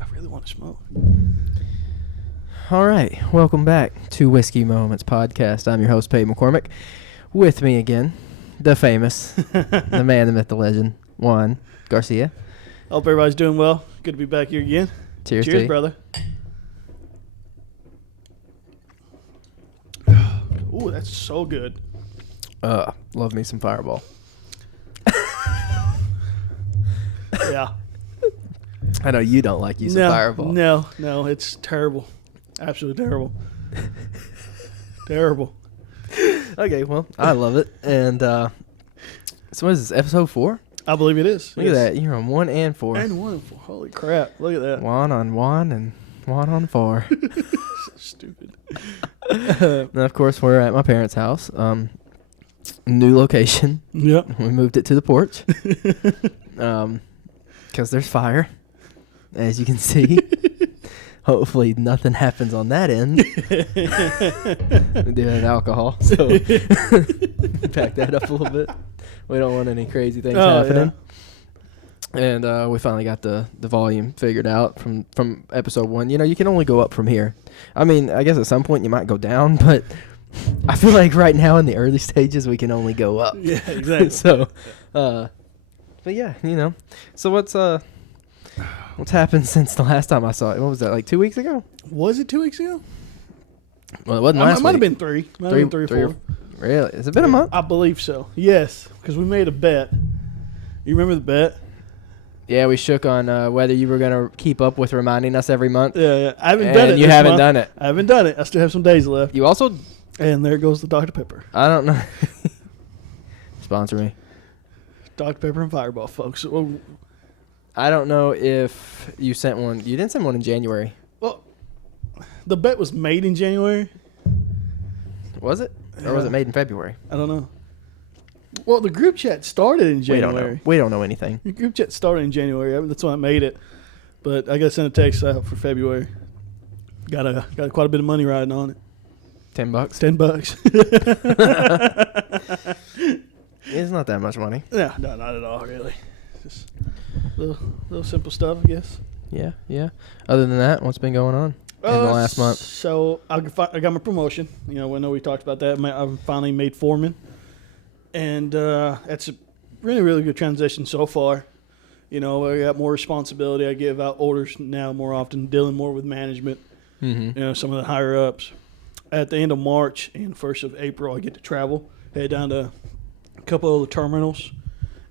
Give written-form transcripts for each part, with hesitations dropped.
I really want to smoke. All right, welcome back to Whiskey Moments Podcast. I'm your host, Peyton McCormick. With me again, the famous, the man, the myth, the legend, Juan Garcia. Hope everybody's doing well. Good to be back here again. Cheers, Cheers, to brother. Ooh, that's so good. Love me some Fireball. Yeah. I know you don't like using Fireball. No, it's terrible. Absolutely terrible. Terrible. Okay, well, I love it. And so what is this, episode 4? I believe it is. Look at that. You're on 1 and 4. And 1 and 4. Holy crap. Look at that. 1 on 1 and 1 on 4. So stupid. Now, of course, we're at my parents' house. New location. Yep. We moved it to the porch. Because there's fire, as you can see. Hopefully nothing happens on that end. We do have alcohol, so back that up a little bit. We don't want any crazy things happening. Yeah. And we finally got the volume figured out from episode 1. You know, you can only go up from here. I mean, I guess at some point you might go down, but I feel like right now in the early stages we can only go up. Yeah, exactly. So, but yeah, you know. So what's happened since the last time I saw it? What was that, like 2 weeks ago? Was it 2 weeks ago? Well, it wasn't last week. It might have been 3. Might have been 3 or 4. Really? Has it been a month? I believe so. Yes, because we made a bet. You remember the bet? Yeah, we shook on whether you were going to keep up with reminding us every month. Yeah. I haven't done it. And you haven't done it. I haven't done it. I still have some days left. You also... And there goes the Dr. Pepper. I don't know. Sponsor me. Dr. Pepper and Fireball, folks. Well, I don't know if you sent one. You didn't send one in January. Well, the bet was made in January. Was it? Or was it made in February? I don't know. Well, the group chat started in January. We don't know anything. The group chat started in January. That's when I made it. But I got to send a text out for February. Got quite a bit of money riding on it. $10? $10. It's not that much money. No, not at all, really. Just little simple stuff, I guess. Yeah. Other than that, what's been going on in the last month? So I got my promotion. You know, I know we talked about that. I finally made foreman. And that's a really, really good transition so far. You know, I got more responsibility. I give out orders now more often, dealing more with management, you know, some of the higher-ups. At the end of March and 1st of April, I get to travel, head down to a couple of the terminals,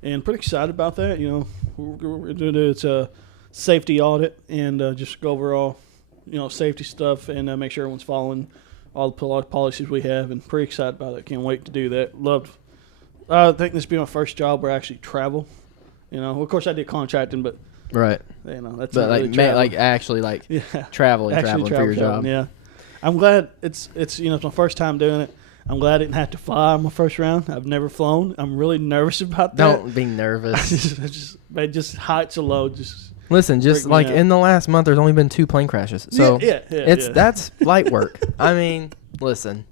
and pretty excited about that. You know, we're doing it's a safety audit and just go over all, you know, safety stuff and make sure everyone's following all the policies we have, and pretty excited about it. Can't wait to do that. I think this will be my first job where I actually travel. You know, of course I did contracting, but right. You know, that's but not really actually traveling for your job. Yeah. I'm glad it's you know, it's my first time doing it. I'm glad I didn't have to fly on my first round. I've never flown. I'm really nervous about that. Don't be nervous. just heights are low. Listen, just like in the last month, there's only been 2 plane crashes. So that's light work. I mean, listen,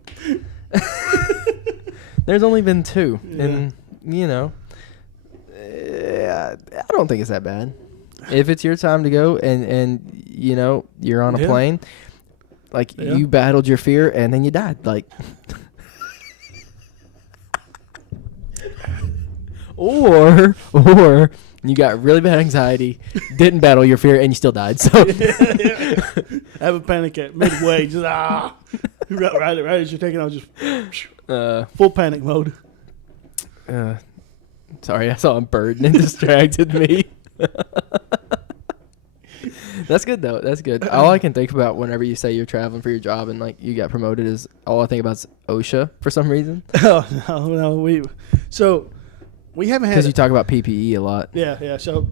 there's only been 2, and you know, I don't think it's that bad. If it's your time to go, and you know you're on a plane. Like, you battled your fear, and then you died. Like, or you got really bad anxiety, didn't battle your fear, and you still died. So, I have a panic at midway. Just right as you're taking out, just full panic mode. Sorry, I saw a bird and it distracted me. That's good, though. That's good. All I can think about whenever you say you're traveling for your job and, like, you got promoted is all I think about is OSHA for some reason. Oh, no. We haven't had... Because you talk about PPE a lot. Yeah. So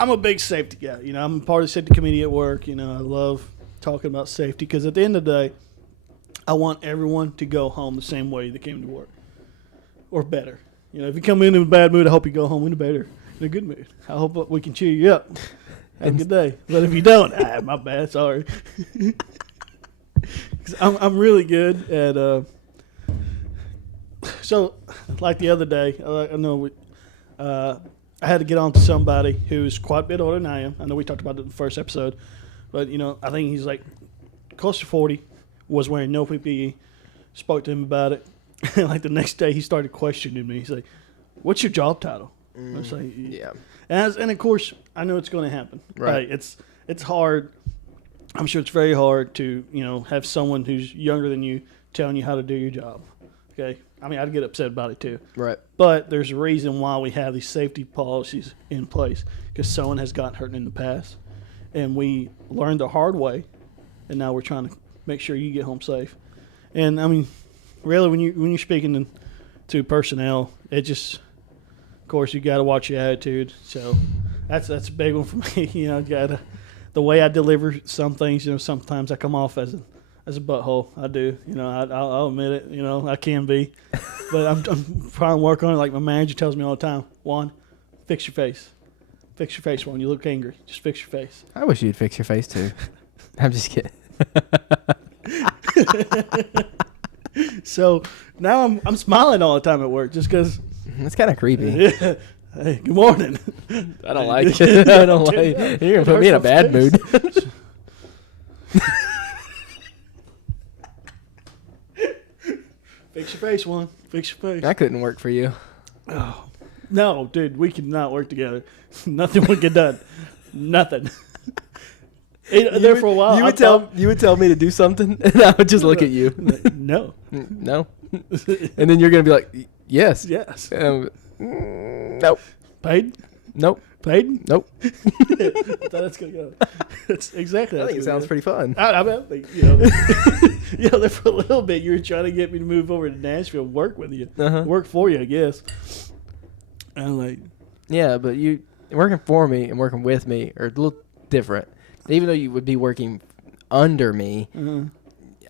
I'm a big safety guy. You know, I'm part of the safety committee at work. You know, I love talking about safety because at the end of the day, I want everyone to go home the same way they came to work or better. You know, if you come in a bad mood, I hope you go home in a good mood. I hope we can cheer you up. Have a good day. But if you don't, my bad. Sorry. I'm really good at. So, like the other day, I know I had to get on to somebody who's quite a bit older than I am. I know we talked about it in the first episode, but I think he's like close to 40. Was wearing no PPE. Spoke to him about it. And like the next day, he started questioning me. He's like, "What's your job title?" I was like, Yeah. And of course, I know it's going to happen. Right. It's hard. I'm sure it's very hard to have someone who's younger than you telling you how to do your job. Okay. I mean, I'd get upset about it too. Right. But there's a reason why we have these safety policies in place, because someone has gotten hurt in the past, and we learned the hard way, and now we're trying to make sure you get home safe. And I mean, really, when you're speaking to personnel, it just, of course, you got to watch your attitude. So that's a big one for me. The way I deliver some things. Sometimes I come off as a butthole. I do. I'll admit it. I can be, but I'm trying to work on it. Like my manager tells me all the time, Juan, fix your face. Fix your face, Juan. You look angry. Just fix your face. I wish you'd fix your face too. I'm just kidding. So now I'm smiling all the time at work just because. It's kind of creepy. Yeah. Hey, good morning. I don't like it. I don't like it. You're going to put me in a bad mood. Fix your face, Juan. Fix your face. That couldn't work for you. Oh, no, dude, we could not work together. Nothing would get done. Nothing. There for a while, you would tell me to do something, and I would just look at you. No. No. And then you're going to be like, yes. Yes. Nope. Paid? Nope. Paid? Nope. That's going to go. That's exactly. I think it sounds pretty fun. I mean, there for a little bit, you were trying to get me to move over to Nashville, work with you, work for you, I guess. And I'm like, yeah, but you working for me and working with me are a little different. Even though you would be working under me,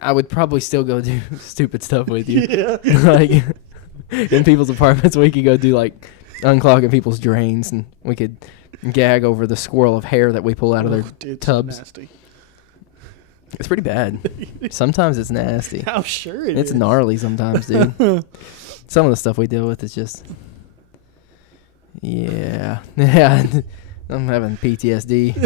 I would probably still go do stupid stuff with you. Yeah. Like in people's apartments, we could go do like unclogging people's drains, and we could gag over the swirl of hair that we pull out of their tubs. Nasty. It's pretty bad. Sometimes it's nasty. I'm sure it is. It's gnarly sometimes, dude. Some of the stuff we deal with is just, yeah. I'm having PTSD.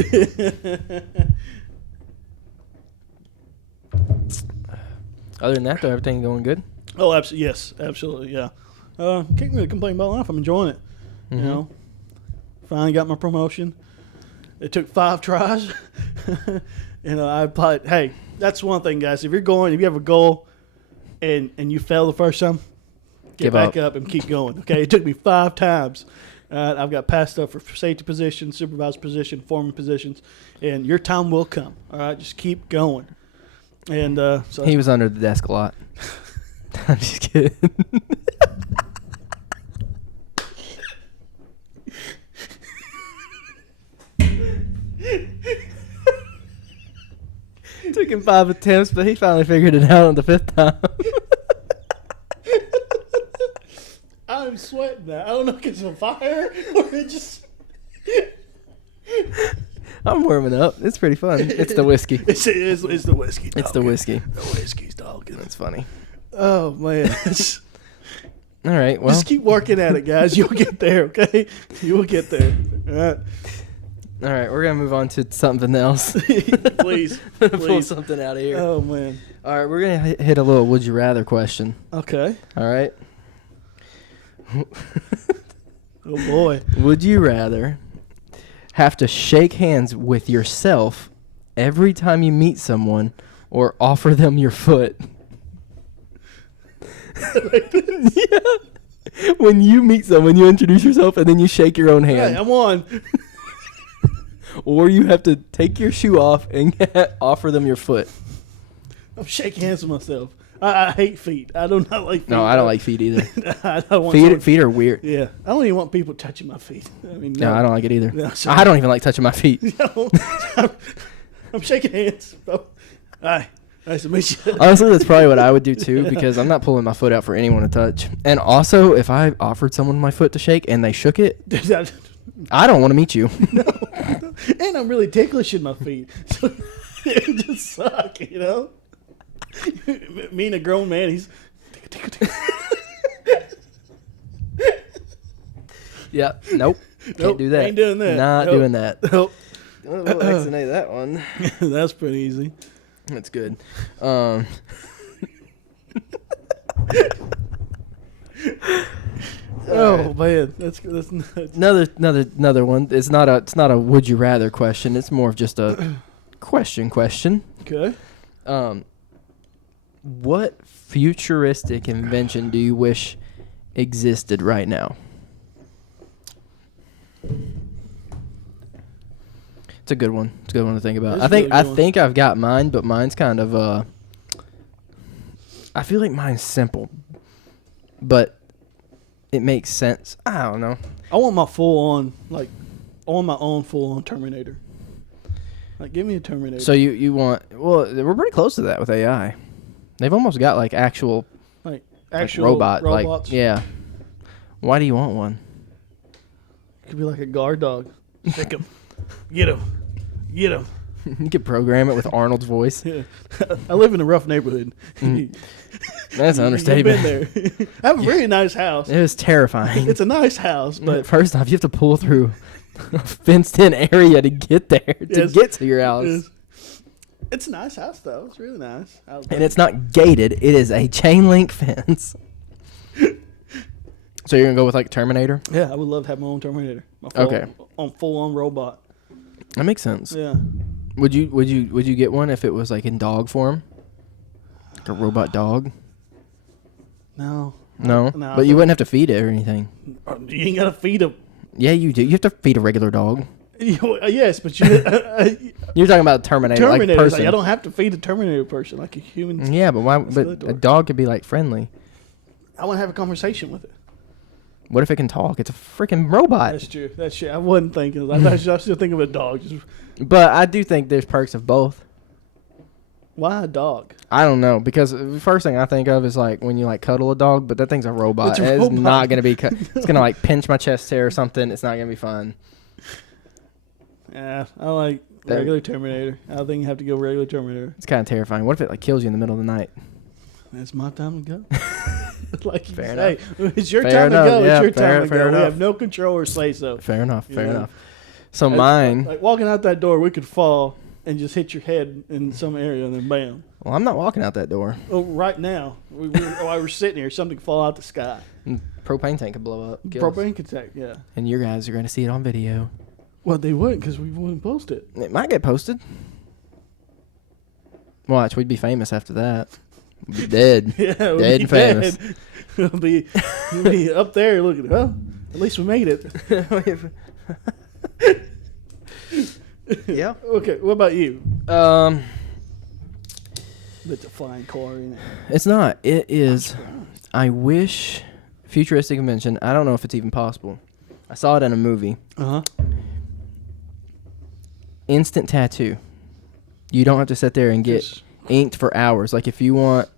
Other than that, though, everything going good? Oh, absolutely. Yes, absolutely. Yeah. Can't really complain about life. I'm enjoying it. Mm-hmm. Finally got my promotion. It took 5 tries. I applied. Hey, that's one thing, guys. If you have a goal and you fail the first time, get back up and keep going. Okay. It took me 5 times. I've got passed up for safety positions, supervisor position, foreman positions, and your time will come. All right, just keep going. And so he was under the desk a lot. I'm just kidding. Took him 5 attempts, but he finally figured it out on the 5th time. I'm sweating that. I don't know if it's a fire or it just. I'm warming up. It's pretty fun. It's the whiskey. It's the whiskey. Dog. It's the whiskey. The whiskey's dog. That's funny. Oh man. All right. Well, just keep working at it, guys. You'll get there. Okay. You will get there. All right. All right. We're gonna move on to something else. Please. Pull something out of here. Oh man. All right. We're gonna hit a little "Would you rather" question. Okay. All right. Oh boy. Would you rather have to shake hands with yourself every time you meet someone, or offer them your foot? Yeah. When you meet someone, you introduce yourself and then you shake your own hand. Hey, I'm on. Or you have to take your shoe off and offer them your foot. I'm shaking hands with myself. I hate feet. I do not like feet. No, I don't like feet either. I don't want Feet are weird. Yeah. I don't even want people touching my feet. I mean, No, I don't like it either. No, I don't even like touching my feet. No. I'm shaking hands, bro. Hi. Nice to meet you. Honestly, that's probably what I would do too, because I'm not pulling my foot out for anyone to touch. And also, if I offered someone my foot to shake and they shook it, I don't want to meet you. No. And I'm really ticklish in my feet. So it would just suck, you know? Me and a grown man, he's... Yeah, nope. Can't do that. Ain't doing that. Not Nope. doing that. Nope. We'll vaccinate that one. That's pretty easy. That's good. Oh man, that's nuts. Another one. It's not a would you rather question. It's more of just a question. Okay. What futuristic invention do you wish existed right now? It's a good one. It's a good one to think about. It's a really good I one. think I've got mine, but mine's kind of I feel like mine's simple, but it makes sense. I don't know. I want my my own full on Terminator. Like, give me a Terminator. So you want? Well, we're pretty close to that with AI. They've almost got like actual actual robots. robots. Like, yeah. Why do you want one? It could be like a guard dog. Sick him. Get him. Get him. You could program it with Arnold's voice. Yeah. I live in a rough neighborhood. That's an You've been understatement. there. I have a very nice house. It was terrifying. It's a nice house, but First off, you have to pull through a fenced-in area to get there, to Yes. get to your house. it's a nice house, though. It's really nice. And it's not gated. It is a chain link fence. So you're going to go with like Terminator? Yeah, I would love to have my own Terminator. Okay. Full on robot. That makes sense. Yeah. Would you get one if it was like in dog form? Like a robot dog? No. No. No, But you wouldn't have to feed it or anything. You ain't got to feed him. Yeah, you do. You have to feed a regular dog. Yes, but you. You're talking about Terminator, like Terminator. person. I don't have to feed a Terminator person like a human. Yeah, but why? That's But the a door. dog could be like friendly. I want to have a conversation with it. What if it can talk? It's a freaking robot. That's true. That's true. I wasn't thinking. I was still thinking of a dog. Just, But I do think there's perks of both. why a dog? I don't know, because the first thing I think of is like when you like cuddle a dog, but that thing's a robot. It's a It's robot. not gonna be. It's gonna like pinch my chest hair or something. It's not gonna be fun. Yeah, I like That- regular Terminator. I think you have to go regular Terminator. It's kind of terrifying. What if it like kills you in the middle of the night? It's my time to go. Like you Fair say, it's your Fair time enough, to go. yeah, It's your fair- time to fair go. We enough. have no control or say so. Fair enough. Fair Yeah. enough. So It's mine. like walking out that door, we could fall and just hit your head in some area, and then bam. Well, I'm not walking out that door. Oh, right now, while we're sitting here, something could fall out the sky. Propane tank could blow up. kill us. Propane attack, yeah. And you guys are gonna see it on video. Well, they wouldn't because we wouldn't post it. It might get posted. Watch, we'd be famous after that. We'd be dead. Yeah, we'll Dead be and famous. dead. we'll be up there looking. Well, at least we made it. Yeah. Okay, what about you? It's a flying car, isn't it? It's not. It is. I wish futuristic invention. I don't know if it's even possible. I saw it in a movie. Uh-huh. Instant tattoo. You don't have to sit there and get Just- inked for hours. Like if you want,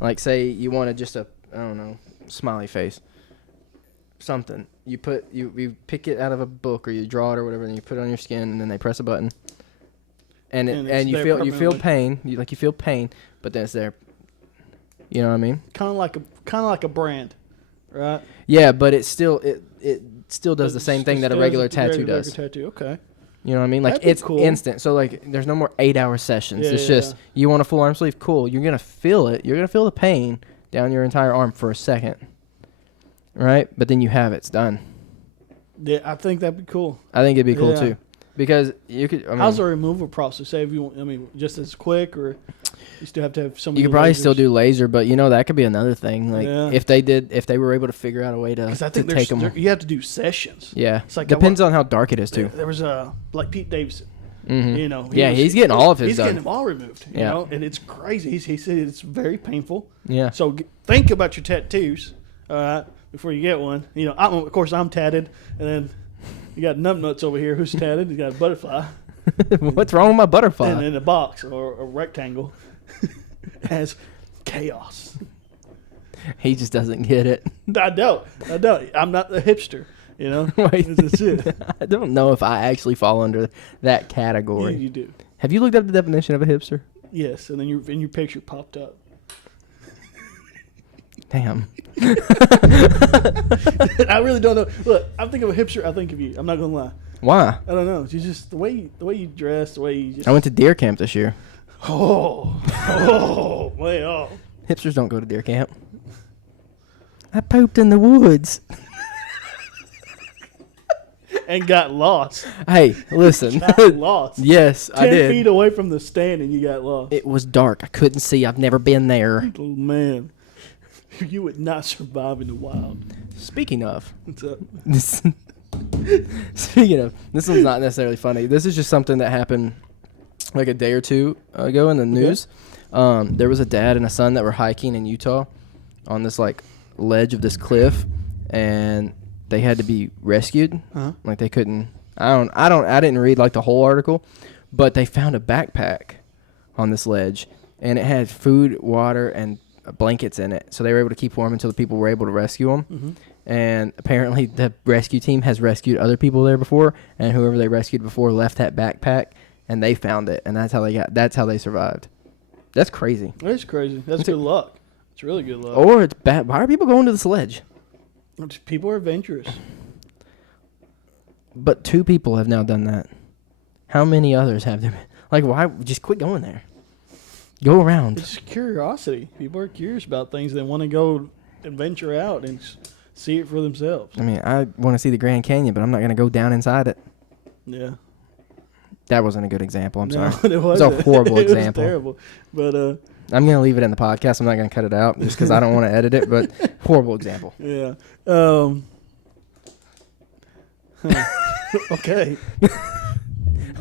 like say you wanted just a, I don't know, smiley face. Something. You pick it out of a book or you draw it or whatever, and you put it on your skin, and then they press a button. And And it's and you there feel permanently. pain. You feel pain, but then it's there. You know what I mean? kind of like a brand, right? Yeah, but it still does the same thing that a It regular does tattoo regular does. tattoo, okay. You know what I mean? Like That'd be it's cool. instant. So like there's no more 8-hour sessions. Yeah, It's yeah, just you want a full arm sleeve, cool. You're gonna feel it. You're gonna feel the pain down your entire arm for a second. Right? But then you have it. It's done. Yeah, I think that'd be cool. I think it'd be cool Yeah. too. Because you could How's the removal process? Say if you want, just as quick, or you still have to have some. you could probably still do laser, but you know that could be another thing. Like Yeah. if they were able to figure out a way to because I think take them. you have to do sessions. Yeah. It's like Depends on how dark it is too. There was like Pete Davidson. Mm-hmm. You know, Yeah, he's getting all of his He's done. getting them all removed. You Yeah. know, and it's crazy. He said it's very painful. Yeah. So think about your tattoos, all right, before you get one. You know, of course I'm tatted, and then you got numbnuts over here who's tatted. You got a butterfly, What's wrong with my butterfly? and in a box or a rectangle has chaos. He just doesn't get it. I don't. I'm not the hipster. You know, Wait. that's it. I don't know if I actually fall under that category. You do. Have you looked up the definition of a hipster? Yes, and then your picture popped up. Damn. I really don't know. Look, I'm thinking of a hipster. I think of you. I'm not gonna lie. Why? I don't know. You just the way you dress, the way you just. I went to deer camp this year. Way off. Hipsters don't go to deer camp. I pooped in the woods. And got lost. Hey, listen. Got lost. Yes, 10 I did. feet away from the stand and you got lost. It was dark. I couldn't see. I've never been there. Oh, man. You would not survive in the wild. Speaking of, What's up? this one's not necessarily funny. This is just something that happened like a day or two ago in the news. There was a dad and a son that were hiking in Utah on this like ledge of this cliff, and they had to be rescued. Like they couldn't. I didn't read like the whole article, but they found a backpack on this ledge, and it had food, water, and blankets in it. So they were able to keep warm until the people were able to rescue them. Mm-hmm. And apparently the rescue team has rescued other people there before, and whoever they rescued before left that backpack, and they found it, and that's how they survived. That's crazy. That's crazy. That's good luck. It's really good luck. Or it's bad. Why are people going to this ledge? People are adventurous. But 2 people have now done that. How many others have there been? Like, why? Just quit going there. Go around. It's curiosity. People are curious about things. They want to go adventure out and see it for themselves. I mean, I want to see the Grand Canyon, but I'm not going to go down inside it. Yeah. That wasn't a good example. I'm sorry. It wasn't. It was a horrible It example. was terrible. But, I'm going to leave it in the podcast. I'm not going to cut it out just because I don't want to edit it, but horrible example. yeah. Okay.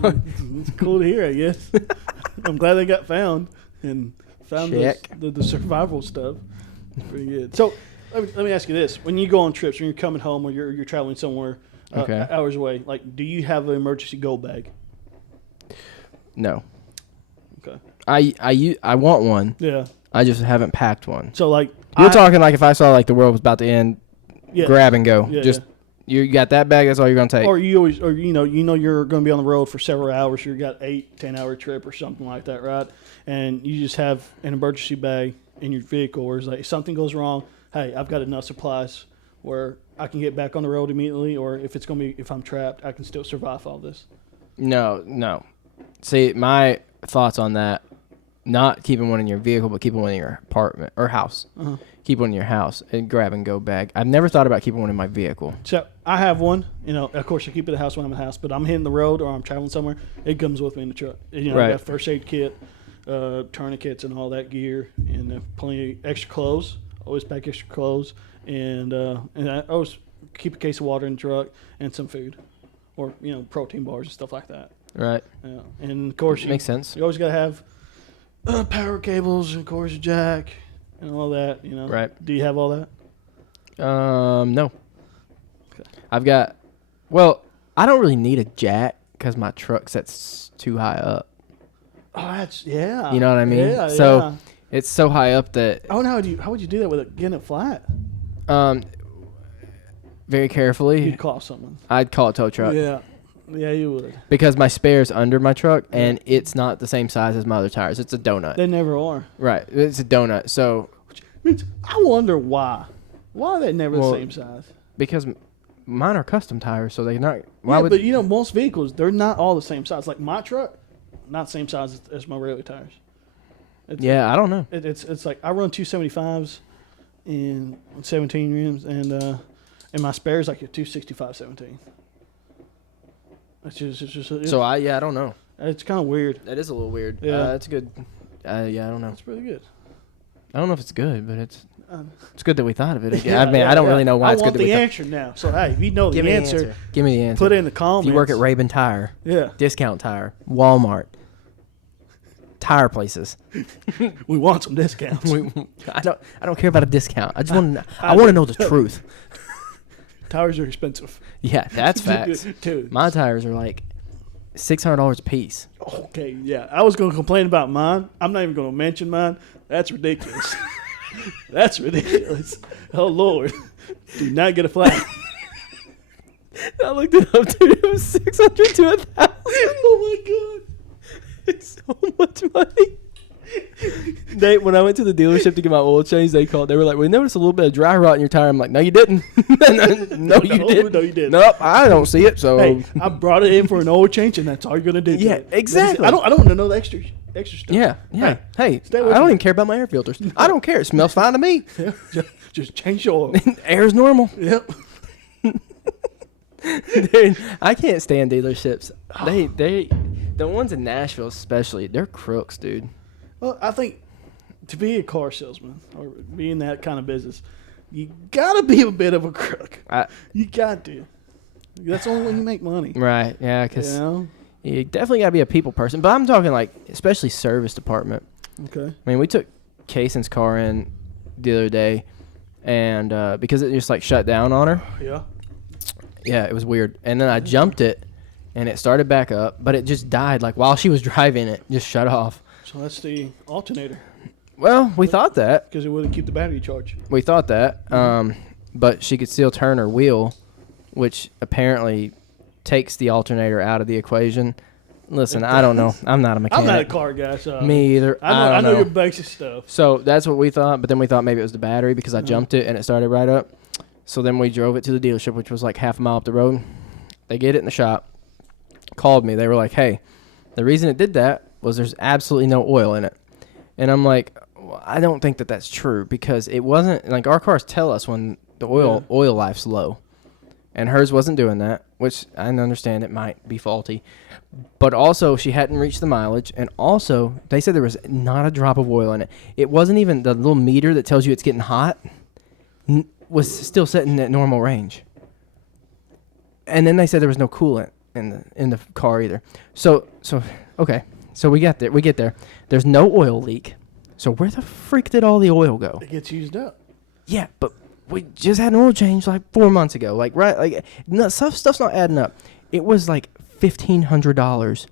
It's cool to hear, I guess. I'm glad they got found and found the survival stuff. It's pretty good. So let me ask you this: when you go on trips, when you're coming home or you're traveling somewhere hours away, like, do you have an emergency go bag? No. Okay. I want one. Yeah. I just haven't packed one. So like You're talking like if I saw like the world was about to end, grab and go. Yeah, just you got that bag. That's all you're gonna take. Or you always, or you know you're going to be on the road for several hours. You got 8-10 hour trip or something like that, right? And you just have an emergency bag in your vehicle, where it's like if something goes wrong, hey, I've got enough supplies where I can get back on the road immediately, or if I'm trapped, I can still survive all this. No. See, my thoughts on that: not keeping one in your vehicle, but keeping one in your apartment or house. Keep one in your house and grab and go bag. I've never thought about keeping one in my vehicle. So I have one. Of course, I keep it at the house when I'm at the house, but I'm hitting the road or I'm traveling somewhere. It comes with me in the truck. Right. I got first aid kit, tourniquets, and all that gear, and plenty of extra clothes. Always pack extra clothes, and I always keep a case of water in the truck and some food, or protein bars and stuff like that. Right. And of course, makes sense. You always got to have power cables and of course a jack and all that. Right. Do you have all that? No. Okay. I've got. Well, I don't really need a jack because my truck sets too high up. Oh, that's yeah. You know what I mean? Yeah. So it's so high up that. Oh, how would you do that with it getting it flat? Very carefully. You'd call someone. I'd call a tow truck. Yeah. Yeah, you would. Because my spare's under my truck, and it's not the same size as my other tires. It's a donut. They never are. Right. It's a donut. So. I wonder why. Why are they never the same size? Because mine are custom tires, so they're not. But most vehicles, they're not all the same size. Like my truck, not the same size as my regular tires. I don't know. It's like I run 275s and 17 rims, and my spare is like a 265/17. It's just So I don't know. It's kind of weird. That is a little weird. Yeah, it's good. I don't know. It's pretty good. I don't know if it's good, but it's good that we thought of it. Yeah, I don't really know why it's good that we I want the answer now. So hey, if you know the answer, give me the answer. Put it in the comments. If you work at Ray-Ban Tire, Discount Tire, Walmart, tire places, we want some discounts. I don't care about a discount. I just want to. I want to know the truth. Tires are expensive. Yeah, that's facts. Dude. My tires are like $600 a piece. Okay, yeah. I was going to complain about mine. I'm not even going to mention mine. That's ridiculous. That's ridiculous. Oh, Lord. Do not get a flat. I looked it up, dude. It was 600 to 1,000. Oh, my God. It's so much money. When I went to the dealership to get my oil change, they were like, we noticed a little bit of dry rot in your tire. I'm like, no, you didn't. No, you didn't. No, you didn't. Nope, I don't see it. So hey, I brought it in for an oil change, and that's all you're gonna do. Yeah, exactly. I don't want to know the extra stuff. Yeah. Hey, I don't even care about my air filters. I don't care. It smells fine to me. Yeah, just change the oil. Air's normal. Yep. Dude, I can't stand dealerships. The ones in Nashville especially, they're crooks, dude. Well, I think to be a car salesman or be in that kind of business, you gotta be a bit of a crook. You got to. That's the only way you make money. Right? Yeah, because You know? you definitely gotta be a people person. But I'm talking like especially service department. Okay. I mean, we took Kaysen's car in the other day, and because it just like shut down on her. Yeah. Yeah, it was weird. And then I jumped it, and it started back up, but it just died. Like while she was driving, it just shut off. So that's the alternator. Well, we thought that. Because it wouldn't keep the battery charged. We thought that. But she could still turn her wheel, which apparently takes the alternator out of the equation. Listen, I don't know. I'm not a mechanic. I'm not a car guy, so Me either. I know your basic stuff. So that's what we thought, but then we thought maybe it was the battery because I jumped it and it started right up. So then we drove it to the dealership, which was like half a mile up the road. They get it in the shop, called me. They were like, hey, the reason it did that was there's absolutely no oil in it. And I'm like, well, I don't think that that's true because it wasn't, like our cars tell us when the oil life's low. And hers wasn't doing that, which I understand it might be faulty. But also, she hadn't reached the mileage. And also, they said there was not a drop of oil in it. It wasn't even the little meter that tells you it's getting hot was still sitting at normal range. And then they said there was no coolant in the car either. So okay. So we get there. There's no oil leak. So where the freak did all the oil go? It gets used up. Yeah, but we just had an oil change like 4 months ago. Like right, like no, stuff's not adding up. It was like $1,500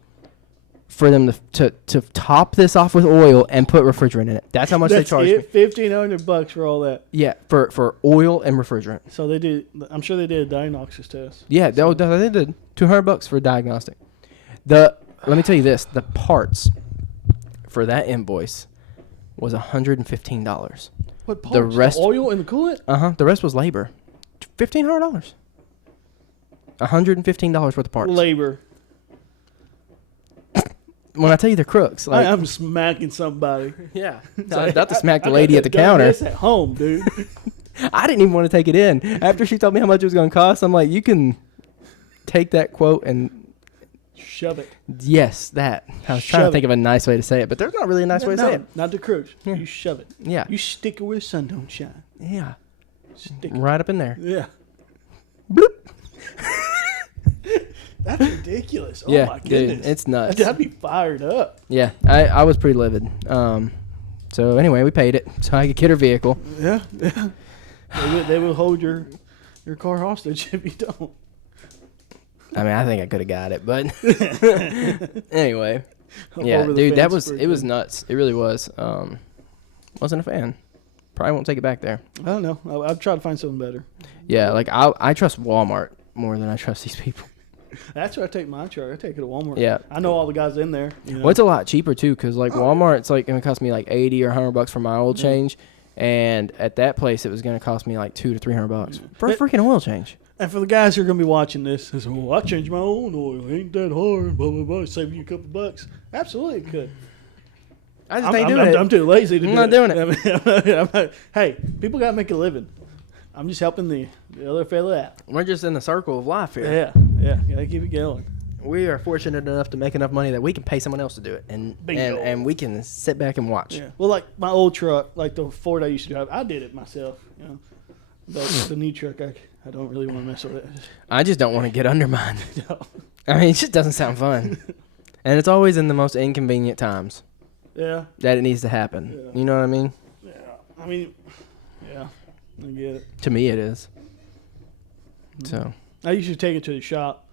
for them to top this off with oil and put refrigerant in it. That's how much they charged me. $1,500 for all that. Yeah, for oil and refrigerant. So they did. I'm sure they did a diagnostics test. Yeah, they did $200 for a diagnostic. Let me tell you this: the parts for that invoice was $115. What parts? The rest, oil and the coolant. The rest was labor. $1,500. $115 worth of parts. Labor. When I tell you they're crooks, like I'm smacking somebody. Yeah, I got to smack the lady at the counter. This at home, dude. I didn't even want to take it in. After she told me how much it was going to cost, I'm like, you can take that quote and shove it. Yes, that. I was trying to think of a nice way to say it, but there's not really a nice way to say it. Not the crooks. Yeah. You shove it. Yeah. You stick it where the sun don't shine. Yeah. Stick it. Right up in there. Yeah. Bloop. That's ridiculous. Oh yeah, my goodness. Dude, it's nuts. I'd be fired up. Yeah, I was pretty livid. So anyway, we paid it so I could get her vehicle. Yeah. They will hold your car hostage if you don't. I mean, I think I could have got it, but anyway. Yeah, Over the dude, it fence was nuts. It really was. Wasn't a fan. Probably won't take it back there. I don't know. I've tried to find something better. Yeah, like I trust Walmart more than I trust these people. That's where I take my truck. I take it to Walmart. Yeah. I know all the guys in there. You know? Well, it's a lot cheaper too, because like Walmart, it's like going to cost me like $80 or $100 for my oil change, and at that place it was going to cost me like $200 to $300 for a freaking oil change. And for the guys who are going to be watching this, they say, "Well, I changed my own oil. Ain't that hard? Blah blah blah. Save you a couple bucks." Absolutely, it could. I just ain't doing it. I'm too lazy to do it. I'm not doing it. I'm not, hey, people got to make a living. I'm just helping the other fella out. We're just in the circle of life here. Yeah. Gotta keep it going. We are fortunate enough to make enough money that we can pay someone else to do it, and we can sit back and watch. Yeah. Well, like my old truck, like the Ford I used to drive, I did it myself. You know, but the new truck, I don't really want to mess with it. I just don't want to get under mine. No. I mean, it just doesn't sound fun, and it's always in the most inconvenient times. Yeah. That it needs to happen. Yeah. You know what I mean? Yeah. I mean, yeah. I get it. To me, it is. So. I used to take it to the shop,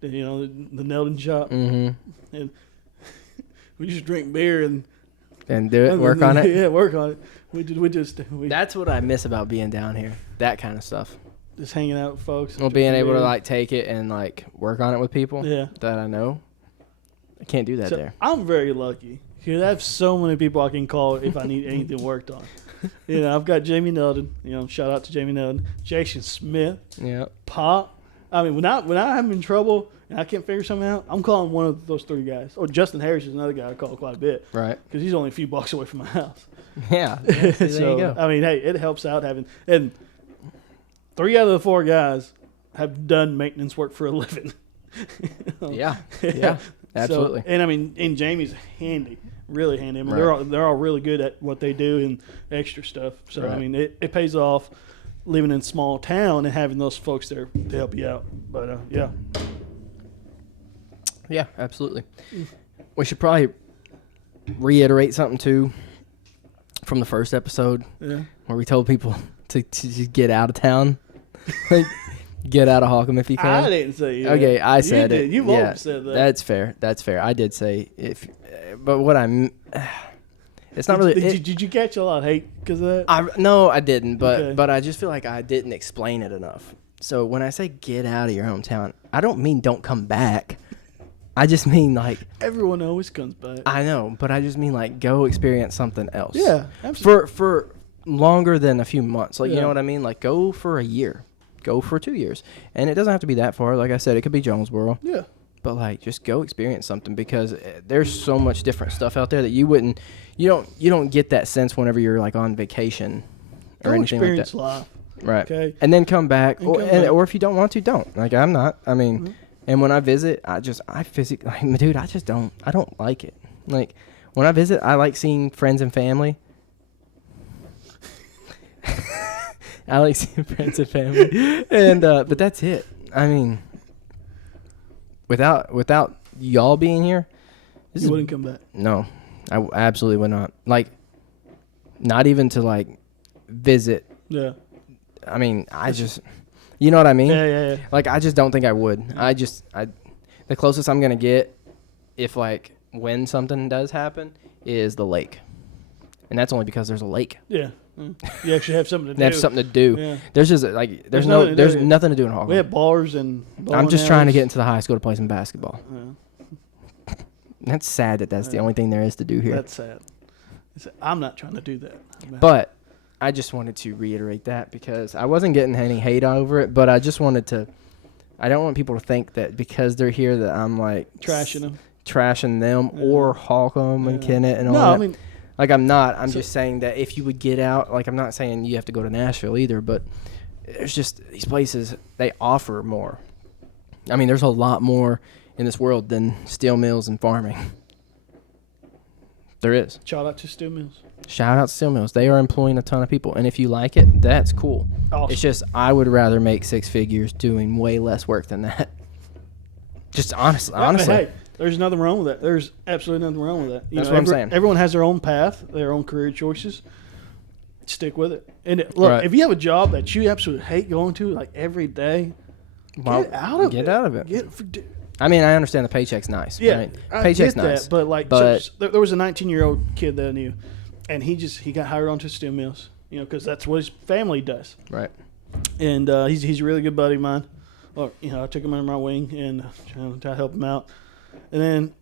the Nelden shop, Mm-hmm. and we used to drink beer and do it, work on it. Yeah, work on it. We That's what I miss about being down here. That kind of stuff. just hanging out with folks. Well, being able to like take it and like work on it with people. Yeah. That I know. can't do that So there. I'm very lucky because I have so many people I can call if I need anything worked on. I've got Jamie Nelden. Shout out to Jamie Nelden, Jason Smith, Yeah. Pop. I mean, when I'm in trouble and I can't figure something out, I'm calling one of those 3 guys. Or Justin Harris is another guy I call quite a bit. Right. Because he's only a few blocks away from my house. Yeah. There So, you go. I mean, hey, it helps out having. And 3 out of the 4 guys have done maintenance work for a living. Yeah. Yeah. Absolutely. So, and I mean, and Jamie's handy, really handy. I mean, Right. they're all really good at what they do and extra stuff. So Right. I mean, it pays off living in a small town and having those folks there to help you out. But yeah, Yeah, absolutely. We should probably reiterate something too from the first episode yeah. where we told people to just get out of town. Like, get out of Holcomb if you can. I didn't say that. Okay, I said you it. did. You've Yeah, always said that. That's fair. That's fair. I did say if, but what I'm, it's not really. Did you catch a lot of hate because of that? No, I didn't. But Okay. but I just feel like I didn't explain it enough. So when I say get out of your hometown, I don't mean don't come back. I just mean like Everyone always comes back. I know, but I just mean like go experience something else. Yeah, absolutely. For longer than a few months. Like you Yeah. know what I mean? Like go for a year. Go for 2 years. And it doesn't have to be that far. Like I said, it could be Jonesboro. Yeah. But like just go experience something because there's so much different stuff out there that you don't get that sense whenever you're like on vacation or Go anything like experience that. life. Right. Okay. And then come back And or come back. or if you don't want to, don't. Like I'm not. I mean, Mhm. and when I visit, I physically like dude, I don't like it. Like when I visit, I like seeing friends and family. I like seeing friends and family, and but that's it. I mean, without y'all being here, You wouldn't come back. no, I absolutely would not. Like, not even to like visit. Yeah. I mean, you know what I mean? Yeah. Like, I just don't think I would. The closest I'm gonna get, if like when something does happen, is the lake, and that's only because there's a lake. Yeah. You actually have something to do. They have something to do. Yeah. There's just like there's nothing to do. nothing to do in Holcomb. We have bars and I'm just trying to get bowling into the high school to play some basketball. alleys. That's sad that's the Yeah. only thing there is to do Yeah, here. that's sad. I'm not trying to do that. But I just wanted to reiterate that because I wasn't getting any hate over it, but I just wanted to. I don't want people to think that because they're here that I'm like trashing them. them Yeah. or Holcomb and Yeah. Kennett and all No, that. I mean, Like I'm not. I'm So- just saying that if you would get out, like I'm not saying you have to go to Nashville either, but there's just these places they offer more. I mean, there's a lot more in this world than steel mills and farming. There is. shout out to Steel Mills. Shout out to steel mills. They are employing a ton of people, and if you like it, that's cool. Awesome. It's just I would rather make 6 figures doing way less work than that. Just honestly. Hey, there's nothing wrong with that. There's absolutely nothing wrong with that. That's what I'm saying. Everyone has their own path, their own career choices. Stick with it. And look, Right. if you have a job that you absolutely hate going to, like every day, Well, get out of it. get out of it. Get, I mean, I understand the paycheck's nice. yeah, right? I Paycheck's get nice. that, but like, but- so there was a 19-year-old kid that I knew, and he got hired onto Steel Mills, because that's what his family does. Right. And he's a really good buddy of mine. Well, I took him under my wing and trying to help him out. And then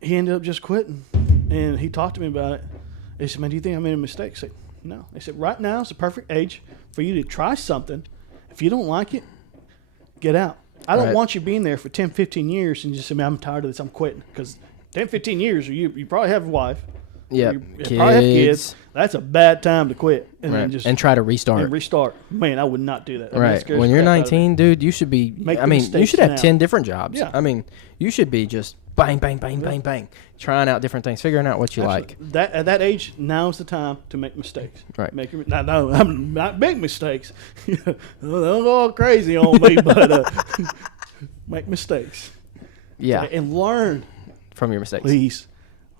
he ended up just quitting. And he talked to me about it. He said, "Man, do you think I made a mistake?" I said, "No." They said, "Right now is the perfect age for you to try something. If you don't like it, get out. I don't Right. want you being there for 10, 15 years and just say, 'Man, I'm tired of this. I'm quitting.' Because 10, 15 years, you probably have a wife. Yeah. You probably have kids. That's a bad time to quit. And then Right. just And try to restart. and restart. Man, I would not do that. That Right. scares When the you're crap out of me. 19, dude, you should be. Make I the mean, you mistakes should have now. 10 different jobs. Yeah. I mean, you should be just bang, bang, bang, bang, bang, trying out different things, figuring out what you like. Absolutely. That at that age, now's the time to make mistakes. Right. No, I'm not big mistakes. Don't go all crazy on me, but make mistakes. Yeah. And learn, From your mistakes. please.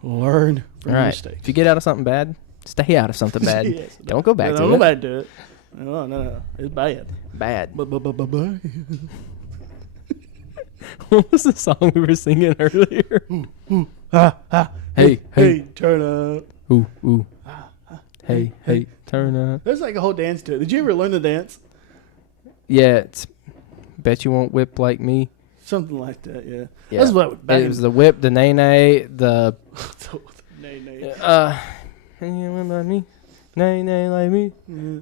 Learn from All your right. mistakes. If you get out of something bad, stay out of something bad. Yes. Don't go back Don't to go it. back to it. No. It's bad. Bad. Bye. What was the song we were singing earlier? Hey, hey. turn up. Ooh. Hey, turn up. There's like a whole dance to it. Did you ever learn the dance? Yeah, it's bet you won't whip like me. Something like that, yeah. Yeah. That's what It was the whip, the nay, the... nay. You remember me? Nay, like me? Yeah.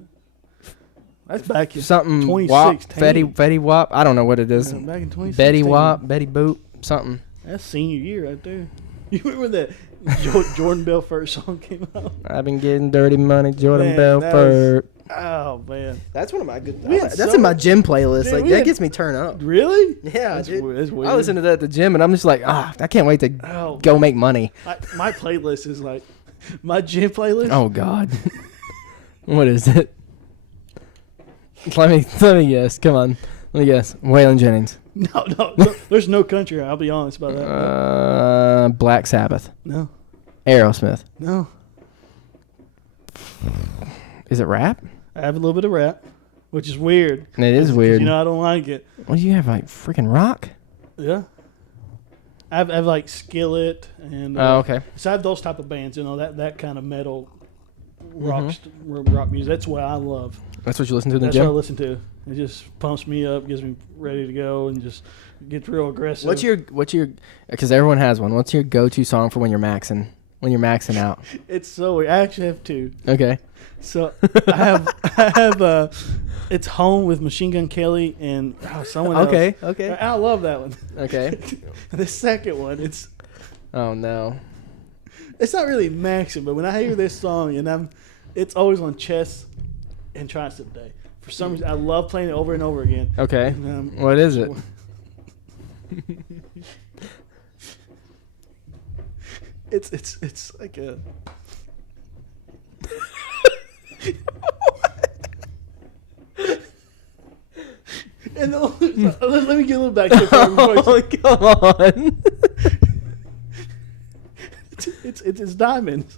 That's back in Something Wop, 2016. Fetty Wop. I don't know what it is. Yeah, back in 2016. Betty Wop, Betty Boop, something. That's senior year right there. You remember that Jordan Belfort song came out? I've been getting dirty money, Jordan Man, Belfort. Oh, man. That's one of my good. We had That's so- in my gym playlist. Dude, Like we that had- gets me turned up. Really? Yeah, That's dude. weird. That's weird. I listen to that at the gym, and I'm just like, I can't wait to go make money. My playlist is like, my gym playlist. Oh God, what is it? Let me guess. Come on, let me guess. Waylon Jennings. No, there's no country. I'll be honest about that. Black Sabbath. No. Aerosmith. No. Is it rap? I have a little bit of rap, which is weird. It is 'Cause, weird. You know, I don't like it. What do you have? Like freaking rock? Yeah. I have like Skillet and Okay. so I have those type of bands, you know, that kind of metal rock Mm-hmm. rock music. That's what I love. That's what you listen to in the That's what I gym. listen to. It just pumps me up, gets me ready to go, and just gets real aggressive. What's your? Because everyone has one. What's your go-to song for when you're maxing? When you're maxing out? It's so weird. I actually have two. Okay. So I have it's Home with Machine Gun Kelly and someone else. Okay. I love that one. Okay. The second one, it's Oh no. not really maxing, but when I hear this song and it's always on chest and tricep day. For some reason, I love playing it over and over again. Okay. And, What is it? It's like a. And let me get a little back to Oh, come on. it's diamonds.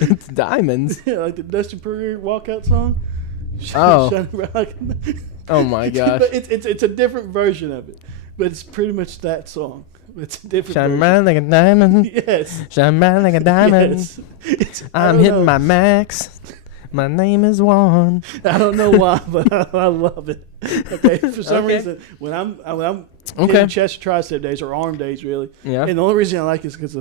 It's diamonds. Yeah, like the Dustin Period walkout song. Oh. Shining bright like- Oh my gosh. But it's a different version of it. But it's pretty much that song. It's a different Shine version. bright like a diamond. Yes. Shine bright like a diamond. Yes. I'm hitting my max. My name is Juan. I don't know why, but I love it. Okay, for some Okay. reason, when I'm Okay. hitting chest or tricep days or arm days, really. Yeah. And the only reason I like it is because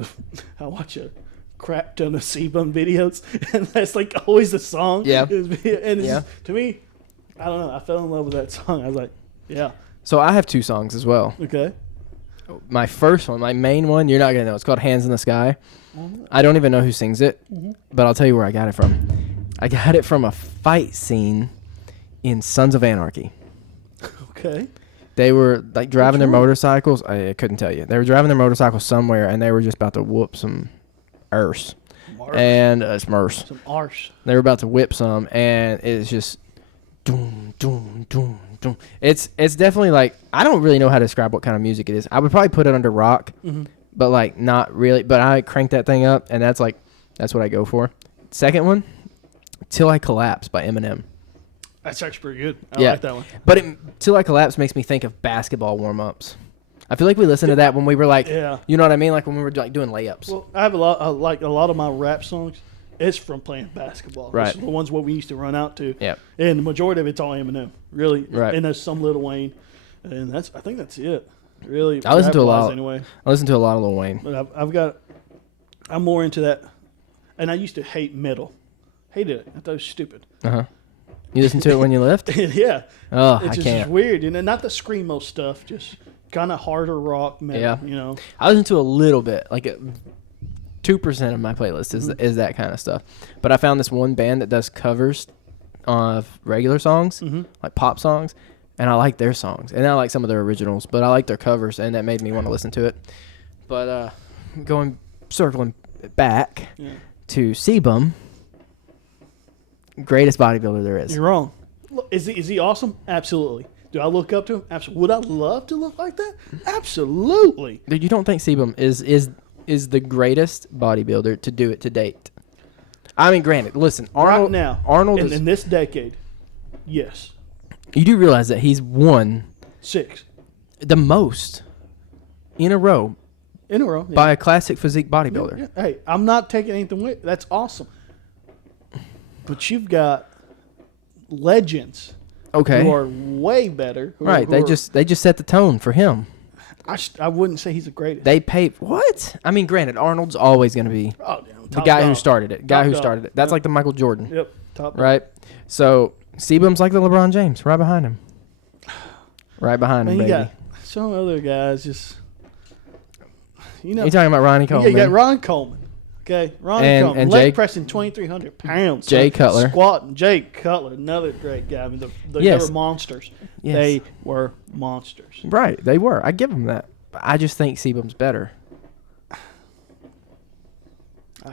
I watch a crap ton of Siboney videos, and that's like always the song. Yeah. And it's Yeah. just, to me, I don't know. I fell in love with that song. I was like, yeah, So I have two songs as well. okay. My first one, my main one, you're not gonna know. It's called "Hands in the Sky." I don't even know who sings it, but I'll tell you where I got it from. I got it from a fight scene in Sons of Anarchy. Okay. They were like driving their one? motorcycles. I couldn't tell you. They were driving their motorcycles somewhere, and they were just about to whoop some arse. And Smurfs. Some arse. They were about to whip some, and it's just doom, doom, doom, doom. It's definitely like, I don't really know how to describe what kind of music it is. I would probably put it under rock, but like not really. But I crank that thing up, and that's what I go for. Second one, "Till I Collapse" by Eminem. That's actually pretty good. I Yeah. like that one. But "Till I Collapse" makes me think of basketball warm-ups. I feel like we listened to that when we were like, Yeah. you know what I mean? Like when we were like doing layups. Well, I have a lot of my rap songs. It's from playing basketball. Right. It's the ones what we used to run out to. Yeah. And the majority of it's all Eminem, really. Right. And there's some Lil Wayne, and I think that's it. Really. I listen to a rap-wise lot. anyway. I listen to a lot of Lil Wayne. But I'm more into that, and I used to hate metal. Hated it. I thought it was stupid. Uh-huh. You listen to it when you lift? Yeah. Oh, It's I just can't. weird, you know. Not the screamo stuff, just kind of harder rock metal. Yeah. You know. I listen to a little bit, like 2% of my playlist is that kind of stuff. But I found this one band that does covers of regular songs, like pop songs, and I like their songs. And I like some of their originals, but I like their covers, and that made me want to listen to it. But circling back to Sebum, greatest bodybuilder there is. You're wrong. Look, is he awesome? Absolutely. Do I look up to him? Absolutely. Would I love to look like that? Absolutely. Dude, you don't think Sebum is the greatest bodybuilder to do it to date? I mean, granted, listen, Arnold. Right now, Arnold in this decade, yes, You do realize that he's won 6 the most in a row in a row by a classic physique bodybuilder. Yeah. Hey, I'm not taking anything away. That's awesome. But you've got legends Okay. who are way better. Right. They just set the tone for him. I wouldn't say he's the greatest. They pay what? I mean, granted, Arnold's always going to be the guy who started it. That's like the Michael Jordan. Yep. Top right. dog. So Sebum's like the LeBron James, right behind him. Right behind him, you baby. got some other guys just. You talking about Ronnie Coleman? Yeah, you got Ron Coleman. Okay, Ronnie Coleman. And leg Jay, pressing 2,300 pounds. Jay Cutler. Squatting. Jay Cutler, another great guy. I mean, they were monsters. Yes. They were monsters. Right, they were. I give them that. But I just think Sebum's better. I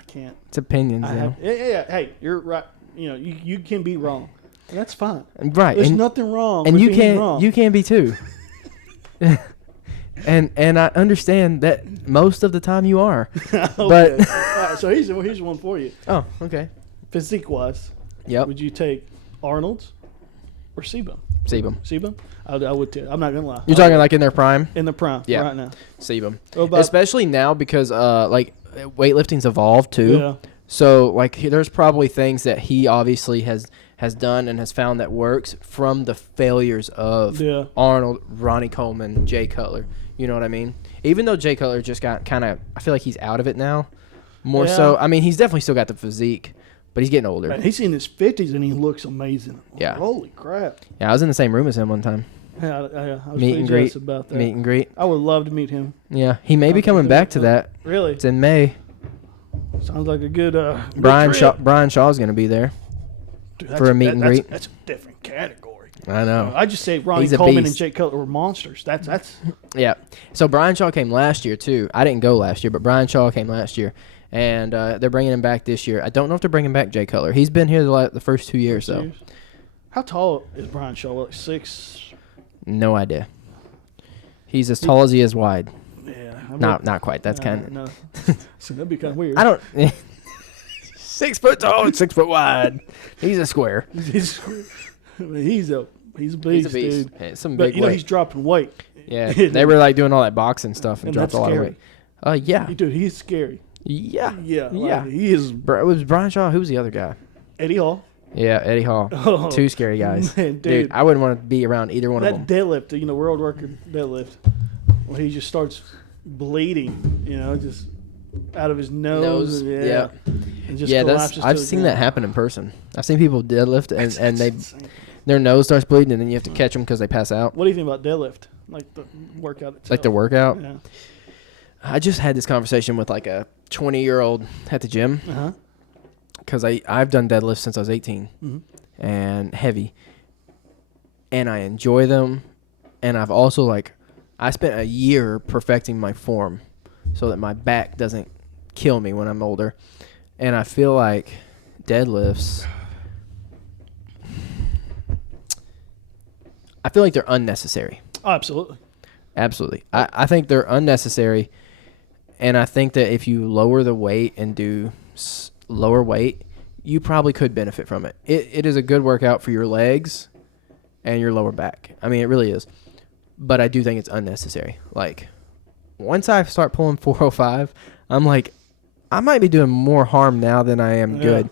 can't. It's opinions, though. Yeah. Hey, you're right. You can be wrong. And that's fine. Right. There's nothing wrong and with you being wrong. You can be too. And I understand that most of the time you are. But all right, so here's one for you. Oh, okay. Physique wise, would you take Arnold's or Sebum? Sebum. I would too. I'm not gonna lie. You're talking like in their prime? In the prime, yeah. right now. Sebum. Especially now because like weightlifting's evolved too. Yeah. So like there's probably things that he obviously has done and has found that works from the failures of Arnold, Ronnie Coleman, Jay Cutler. You know what I mean? Even though Jay Cutler just got kind of, I feel like he's out of it now. More so. I mean, he's definitely still got the physique, but he's getting older. Man, he's in his 50s and he looks amazing. Yeah. Holy crap. Yeah, I was in the same room as him one time. Yeah, I was pretty jealous about that. Meet and greet. I would love to meet him. Yeah, he may be coming back to that. Really? It's in May. Sounds like a good Brian Shaw's going to be there. Dude, for a meet and greet. That's a different category. I know. I just say Ronnie Coleman and Jay Cutler were monsters. That's Yeah. So Brian Shaw came last year too. I didn't go last year, but Brian Shaw came last year, and they're bringing him back this year. I don't know if they're bringing back Jay Cutler. He's been here the first 2 years though. How tall is Brian Shaw? Like 6? No idea. He's as tall as he is wide. Yeah. Not quite. That's kind of. No. So that'd be kind of weird. I don't. 6 foot tall and 6 foot wide. He's a square. He's a beast, dude. Yeah, some but big weight. he's dropping weight. Yeah, they were like doing all that boxing stuff and dropped a lot of weight. Yeah. Dude, he's scary. Yeah. Yeah. Yeah. He is. It was Brian Shaw. Who was the other guy? Eddie Hall. Yeah, Eddie Hall. Oh, 2 scary guys. Man, dude, I wouldn't want to be around either one of them. That deadlift, world record deadlift, when he just starts bleeding, just out of his nose. Yeah. And just collapses I've to the seen ground. that happen in person. I've seen people deadlift and they insane. their nose starts bleeding and then you have to catch them because they pass out. What do you think about deadlift? Like the workout itself? Like the workout? Yeah. I just had this conversation with like a 20-year-old at the gym. Uh-huh. Because I've done deadlifts since I was 18 Mm-hmm. and heavy. And I enjoy them. And I've also I spent a year perfecting my form so that my back doesn't kill me when I'm older. And I feel like deadlifts, I feel like they're unnecessary. Oh, absolutely. Absolutely. I think they're unnecessary. And I think that if you lower the weight and do lower weight, you probably could benefit from it. It is a good workout for your legs and your lower back. I mean, it really is. But I do think it's unnecessary. Like, once I start pulling 405, I'm like, I might be doing more harm now than I am good.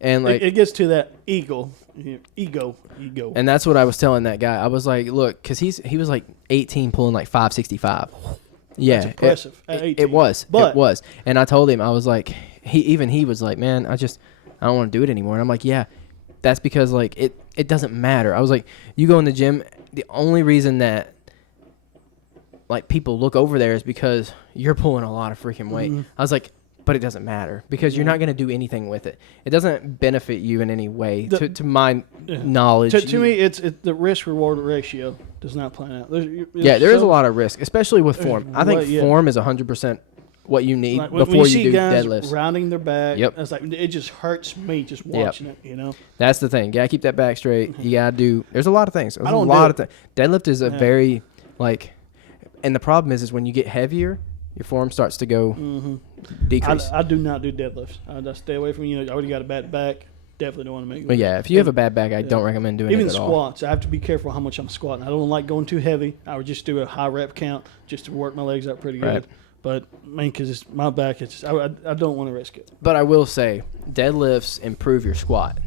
And it gets to that ego. And that's what I was telling that guy. I was like, look, because he was like 18 pulling like 565. Yeah, that's impressive. It was. And I told him, I was like, he was like, man, I don't want to do it anymore. And I'm like, yeah, that's because it doesn't matter. I was like, you go in the gym, the only reason that people look over there is because you're pulling a lot of freaking weight. Mm-hmm. I was like, but it doesn't matter because you're not going to do anything with it. It doesn't benefit you in any way, to my knowledge. To me, it's the risk-reward ratio does not plan out. There is a lot of risk, especially with form. I think form is 100% what you need before you do guys deadlifts. Rounding their back, yep. It's like it just hurts me just watching it. That's the thing. You gotta keep that back straight. You gotta do. There's a lot of things. Deadlift is a very and the problem is when you get heavier, your form starts to go decrease. I do not do deadlifts. I stay away from I already got a bad back. Definitely don't want to make. But if you have a bad back, I don't recommend doing even it at all. Even squats. I have to be careful how much I'm squatting. I don't like going too heavy. I would just do a high rep count just to work my legs up pretty good. But because it's my back, I don't want to risk it. But I will say, deadlifts improve your squat.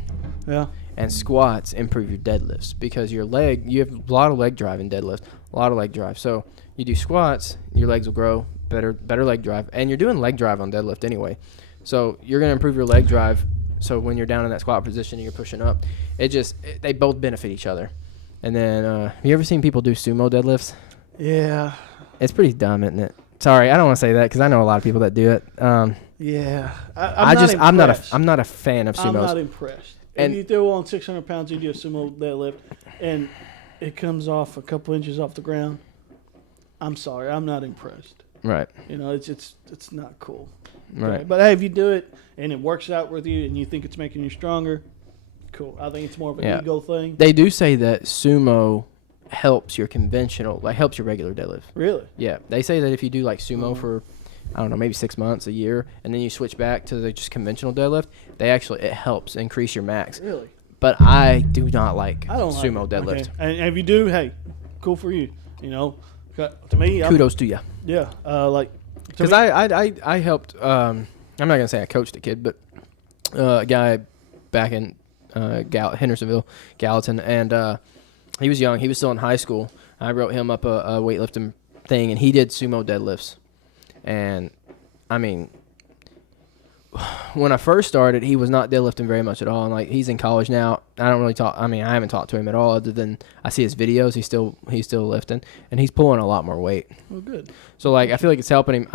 Yeah. And squats improve your deadlifts because you have a lot of leg drive in deadlift, a lot of leg drive. So you do squats, your legs will grow, better leg drive. And you're doing leg drive on deadlift anyway. So you're going to improve your leg drive. So when you're down in that squat position and you're pushing up, they both benefit each other. And then, have you ever seen people do sumo deadlifts? Yeah. It's pretty dumb, isn't it? Sorry, I don't want to say that because I know a lot of people that do it. Yeah. I'm not a fan of sumos. I'm not impressed. And if you throw on 600 pounds, you do a sumo deadlift, and it comes off a couple inches off the ground, I'm sorry, I'm not impressed. Right. You know, it's not cool. Right. Okay? But hey, if you do it and it works out with you and you think it's making you stronger, cool. I think it's more of an ego thing. They do say that sumo helps your helps your regular deadlift. Really? Yeah. They say that if you do like sumo for, I don't know, maybe 6 months, a year, and then you switch back to the just conventional deadlift, it helps increase your max. Really? But I do not like sumo deadlift. Okay. And if you do, hey, cool for you. You know, to me, kudos to you. Yeah. Because I helped. I'm not gonna say I coached a kid, but a guy back in Hendersonville, Gallatin, and he was young. He was still in high school. I wrote him up a weightlifting thing, and he did sumo deadlifts. And I mean, when I first started, he was not deadlifting very much at all. And like, he's in college now. I don't really talk. I mean, I haven't talked to him at all, other than I see his videos. He's still lifting, and he's pulling a lot more weight. Oh, good. So like, I feel like it's helping him.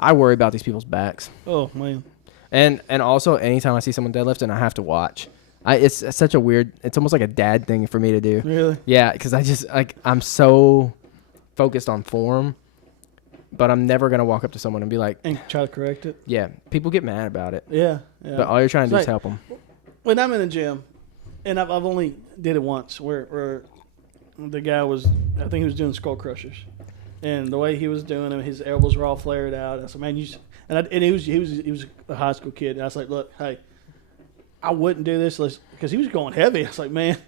I worry about these people's backs. Oh man. And also, anytime I see someone deadlifting, I have to watch. It's such a weird. It's almost like a dad thing for me to do. Really? Yeah, because I'm so focused on form, but I'm never gonna walk up to someone and be like, and try to correct it. Yeah, people get mad about it. Yeah. But all you're trying to do is help them. When I'm in the gym, and I've only did it once, where the guy was, I think he was doing skull crushers, and the way he was doing them, his elbows were all flared out. I said, man, and he was a high school kid. And I was like, look, hey, I wouldn't do this because he was going heavy. I was like, man, I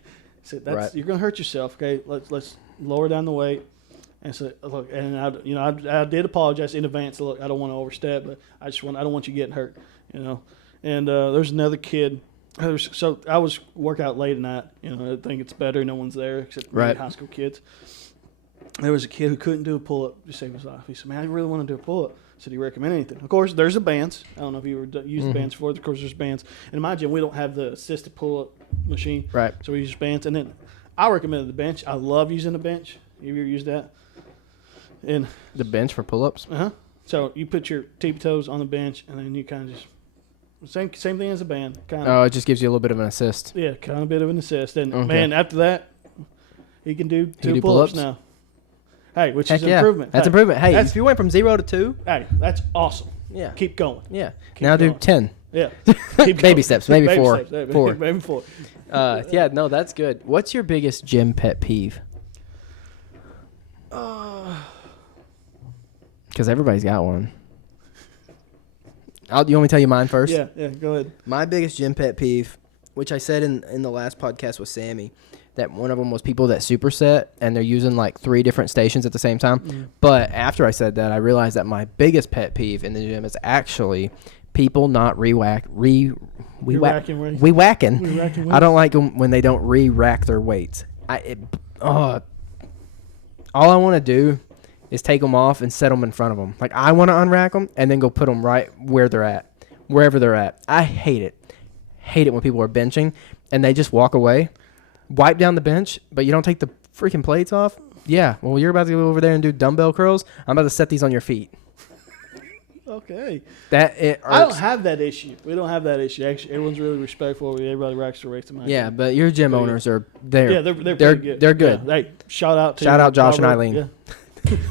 said, you're gonna hurt yourself. Okay, let's lower down the weight. And so look, and I did apologize in advance. Look, I don't want to overstep, but I don't want you getting hurt, you know. And there's another kid. So I was work out late at night. You know, I think it's better. No one's there except high school kids. There was a kid who couldn't do a pull up to save his life. He said, "Man, I really want to do a pull up." I said, "Do you recommend anything?" Of course, there's the bands. I don't know if you ever used the bands before. Of course, there's bands. And in my gym, we don't have the assisted pull up machine, right? So we use bands. And then I recommended the bench. I love using the bench. Have you ever used that? And the bench for pull-ups. So you put your tippy toes on the bench, and then you kind of just same thing as a band. It just gives you a little bit of an assist. Yeah, kind of a bit of an assist. And man, after that, he can do two pull-ups now. Hey, which is improvement. That's improvement. Hey, if you went from 0 to 2, hey, that's awesome. Yeah, keep going. Yeah, now do 10. Yeah, baby steps, maybe baby 4. Steps, maybe 4. Yeah, no, that's good. What's your biggest gym pet peeve? Because everybody's got one. You want me to tell you mine first? Yeah, go ahead. My biggest gym pet peeve, which I said in the last podcast with Sammy, that one of them was people that superset and they're using like 3 different stations at the same time. Mm. But after I said that, I realized that my biggest pet peeve in the gym is actually people not re-whacking. I don't like them when they don't re-rack their weights. All I want to do is take them off and set them in front of them. Like, I want to unrack them and then go put them right where they're at, wherever they're at. I hate it. Hate it when people are benching and they just walk away, wipe down the bench, but you don't take the freaking plates off. Yeah, well, you're about to go over there and do dumbbell curls. I'm about to set these on your feet. Okay. I don't have that issue. We don't have that issue. Actually, everyone's really respectful. Everybody racks their weights. Yeah, but your gym owners are there. Yeah, they're good. They're good. Yeah. Hey, shout out Josh and Eileen. Yeah.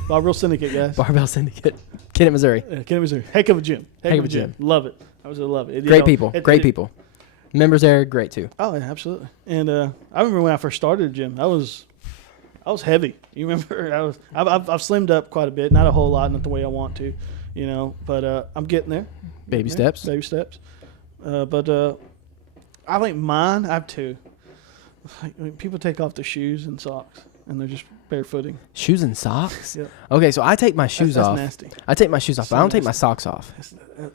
Barbell Syndicate, guys. Barbell Syndicate. Kennett, Missouri. Yeah, Kennett, Missouri. Heck of a gym. Heck of a gym. Love it. I love it. Great people. Great people. Members there, great too. Oh, yeah, absolutely. And I remember when I first started the gym, I was heavy. You remember? I've slimmed up quite a bit. Not a whole lot, not the way I want to, you know. But I'm getting there. Baby steps. Baby steps. But I think mine, I have 2. People take off their shoes and socks, and they're just barefooting. Shoes and socks? Yeah. Okay, so I take my shoes off. That's nasty. I take my shoes off, but I don't take my socks off.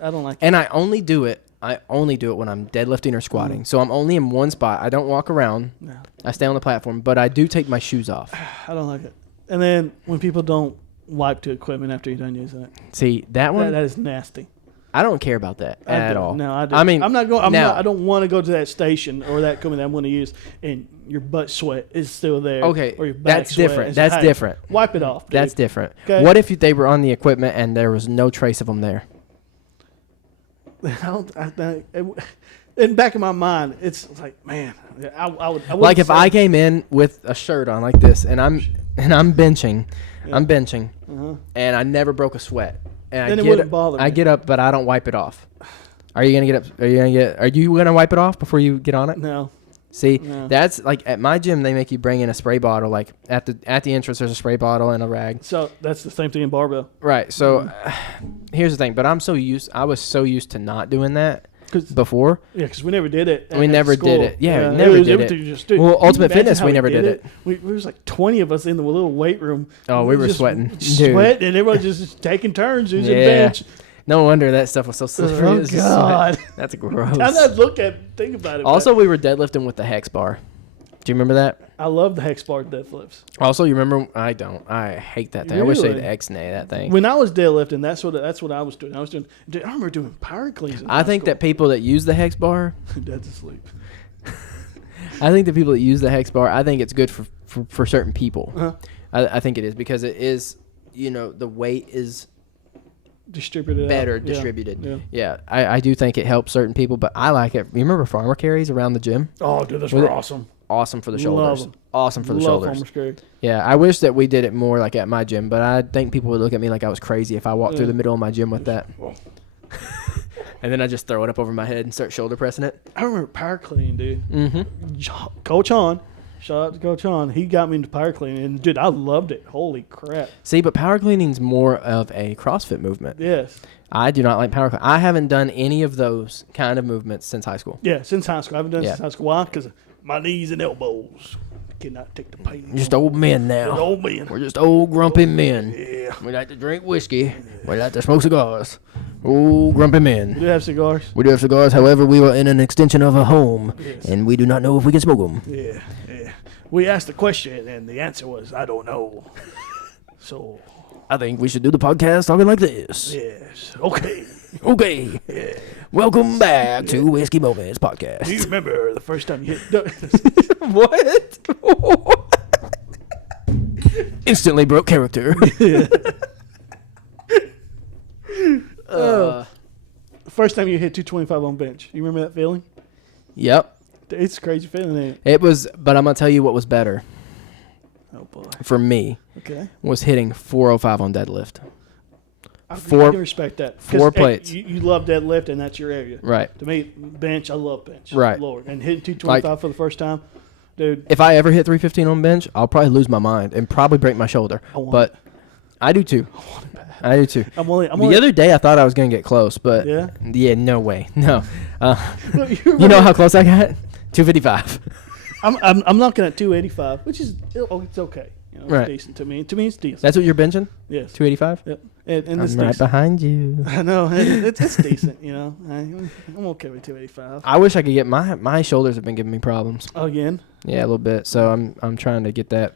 I don't like And I only do it when I'm deadlifting or squatting. So I'm only in one spot. I don't walk around. No. I stay on the platform, but I do take my shoes off. I don't like it. And then when people don't wipe the equipment after you're done using it. See, that one, That is nasty. I don't care about that at all. No, I do. I mean, I'm not going. now, I don't want to go to that station or that equipment that I'm going to use, and your butt sweat is still there. Okay, or your back that's sweat different. is- That's hey, different. Wipe it off. Dude. That's different. Okay. What if they were on the equipment and there was no trace of them there? In back of my mind, it's like, man, I would Like if I came in with a shirt on like this, and I'm benching, Uh-huh. and I never broke a sweat, and Then it I wouldn't bother me. I get up, but I don't wipe it off. Are you gonna get up? Are you gonna wipe it off before you get on it? No. See, No. that's like at my gym, they make you bring in a spray bottle. Like at the entrance, there's a spray bottle and a rag. So that's the same thing in barbell. Right. So here's the thing. But I was so used to not doing that before. Yeah, because we never did it. We at never school. did it. Yeah, never did it. Just, dude, Well, can you Ultimate imagine Fitness, how we never did it. We was like 20 of us in the little weight room. Oh, we were just sweating. Dude. Sweating, and everybody just taking turns using Yeah. bench. No wonder that stuff was so slippery. Oh, It was just God. sweat. That's gross. Now that I think about it. Also, we were deadlifting with the hex bar. Do you remember that? I love the hex bar deadlifts. Also, you remember? I don't. I hate that thing. I wish they'd Really? X-nay that thing. When I was deadlifting, that's what I was doing. Dude, I remember doing power cleans. I think that people that use the hex bar, Dad's asleep. I think the people that use the hex bar, I think it's good for certain people. Uh-huh. I think it is because it is, the weight is Distributed better out. distributed. Yeah. I do think it helps certain people, but I like it. You remember farmer carries around the gym? Oh, dude, those Was were it- awesome. Awesome for the Love shoulders. 'em. Awesome for the Love shoulders. farmer's carry. Yeah, I wish that we did it more like at my gym, but I think people would look at me like I was crazy if I walked through the middle of my gym with that. Oh. And then I just throw it up over my head and start shoulder pressing it. I remember power cleaning, dude. Mm-hmm. Coach On, shout out to Coach On. He got me into power cleaning, and dude, I loved it. Holy crap! See, but power cleaning's more of a CrossFit movement. Yes. I do not like power cleaning. I haven't done any of those kind of movements since high school. Yeah, since high school. I haven't done it Yeah. since high school. Why? Because my knees and elbows cannot take the pain. Just old men We're now. old men. We're just old grumpy men. Yeah. We like to drink whiskey. We like to smoke cigars. Old grumpy We men. do have cigars. We do have cigars. However, we were in an extension of a home, Yes. and we do not know if we can smoke them. Yeah, yeah. We asked the question, and the answer was, I don't know. So, I think we should do the podcast talking like this. yes. Okay. Okay. Yeah. Welcome back to Whiskey Moments Podcast. Do you remember the first time you hit... What? Instantly broke character. The first time you hit 225 on bench. You remember that feeling? Yep. It's a crazy feeling, ain't it? It was, but I'm going to tell you what was better Oh, boy. for me Okay. was hitting 405 on deadlift. I Four- can respect that. 'Cause, four hey, plates. You love deadlift, and that's your area. Right. To me, bench, I love bench. Right. Lord. And hitting 225 for the first time, dude, If I ever hit 315 on bench, I'll probably lose my mind and probably break my shoulder. I want But I do too. I do too. I'm only... The other day I thought I was going to get close, but Yeah? no way. No. Look, You know how close I got? 255. I'm looking at 285, which is... it's okay. You know, it's Right. decent to me. To me, it's decent. That's what you're benching? Yes. 285? Yep. And I'm it's right decent. behind you. I know. It's decent, you know. I'm okay with 285. I wish I could get my shoulders have been giving me problems. Again? Yeah, a little bit. So I'm trying to get that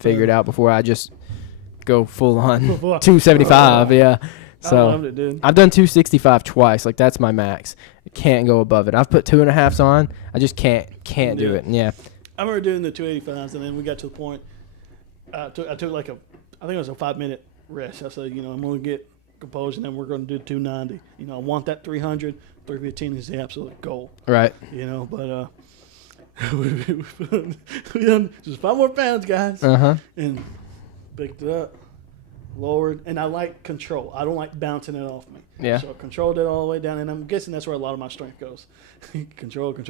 figured out before I just go full on 275. Yeah. I loved So it, dude. I've done 265 twice. Like that's my max. I can't go above it. I've put 2.5s on. I just can't do Yeah. it. Yeah. I remember doing the 285s, and then we got to the point. I took like I think it was a 5-minute rest. I said, you know, I'm going to get composed, and then we're going to do 290. You know, I want that 300. 315 is the absolute goal. Right. You know, but we done just 5 more pounds, guys, Uh-huh. and picked it up, lowered, and I like control. I don't like bouncing it off me. Yeah. So I controlled it all the way down, and I'm guessing that's where a lot of my strength goes. Control. Boom,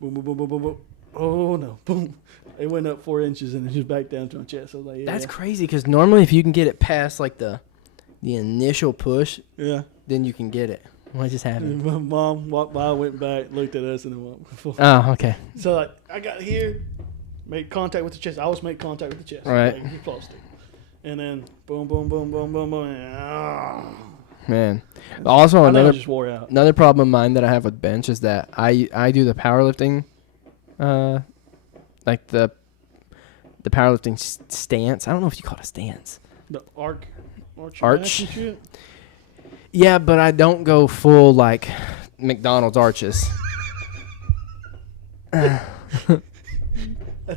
boom, boom, boom, boom, boom. Oh, no. Boom. It went up 4 inches, and it just back down to my chest. I was like, yeah. That's crazy because normally if you can get it past like the initial push, Yeah. then you can get it. What just happened? And my mom walked by, went back, looked at us, and then went. Oh, okay. So, like, I got here, made contact with the chest. I always make contact with the chest. Right. Like, you're supposed to. And then, boom, boom, boom, boom, boom, boom. And, Man. Also, I think I another just wore out. another problem of mine that I have with bench is that I do the powerlifting, like the the powerlifting stance. I don't know if you call it a stance. The arch. Arch. And shit. Yeah, but I don't go full like McDonald's arches. That's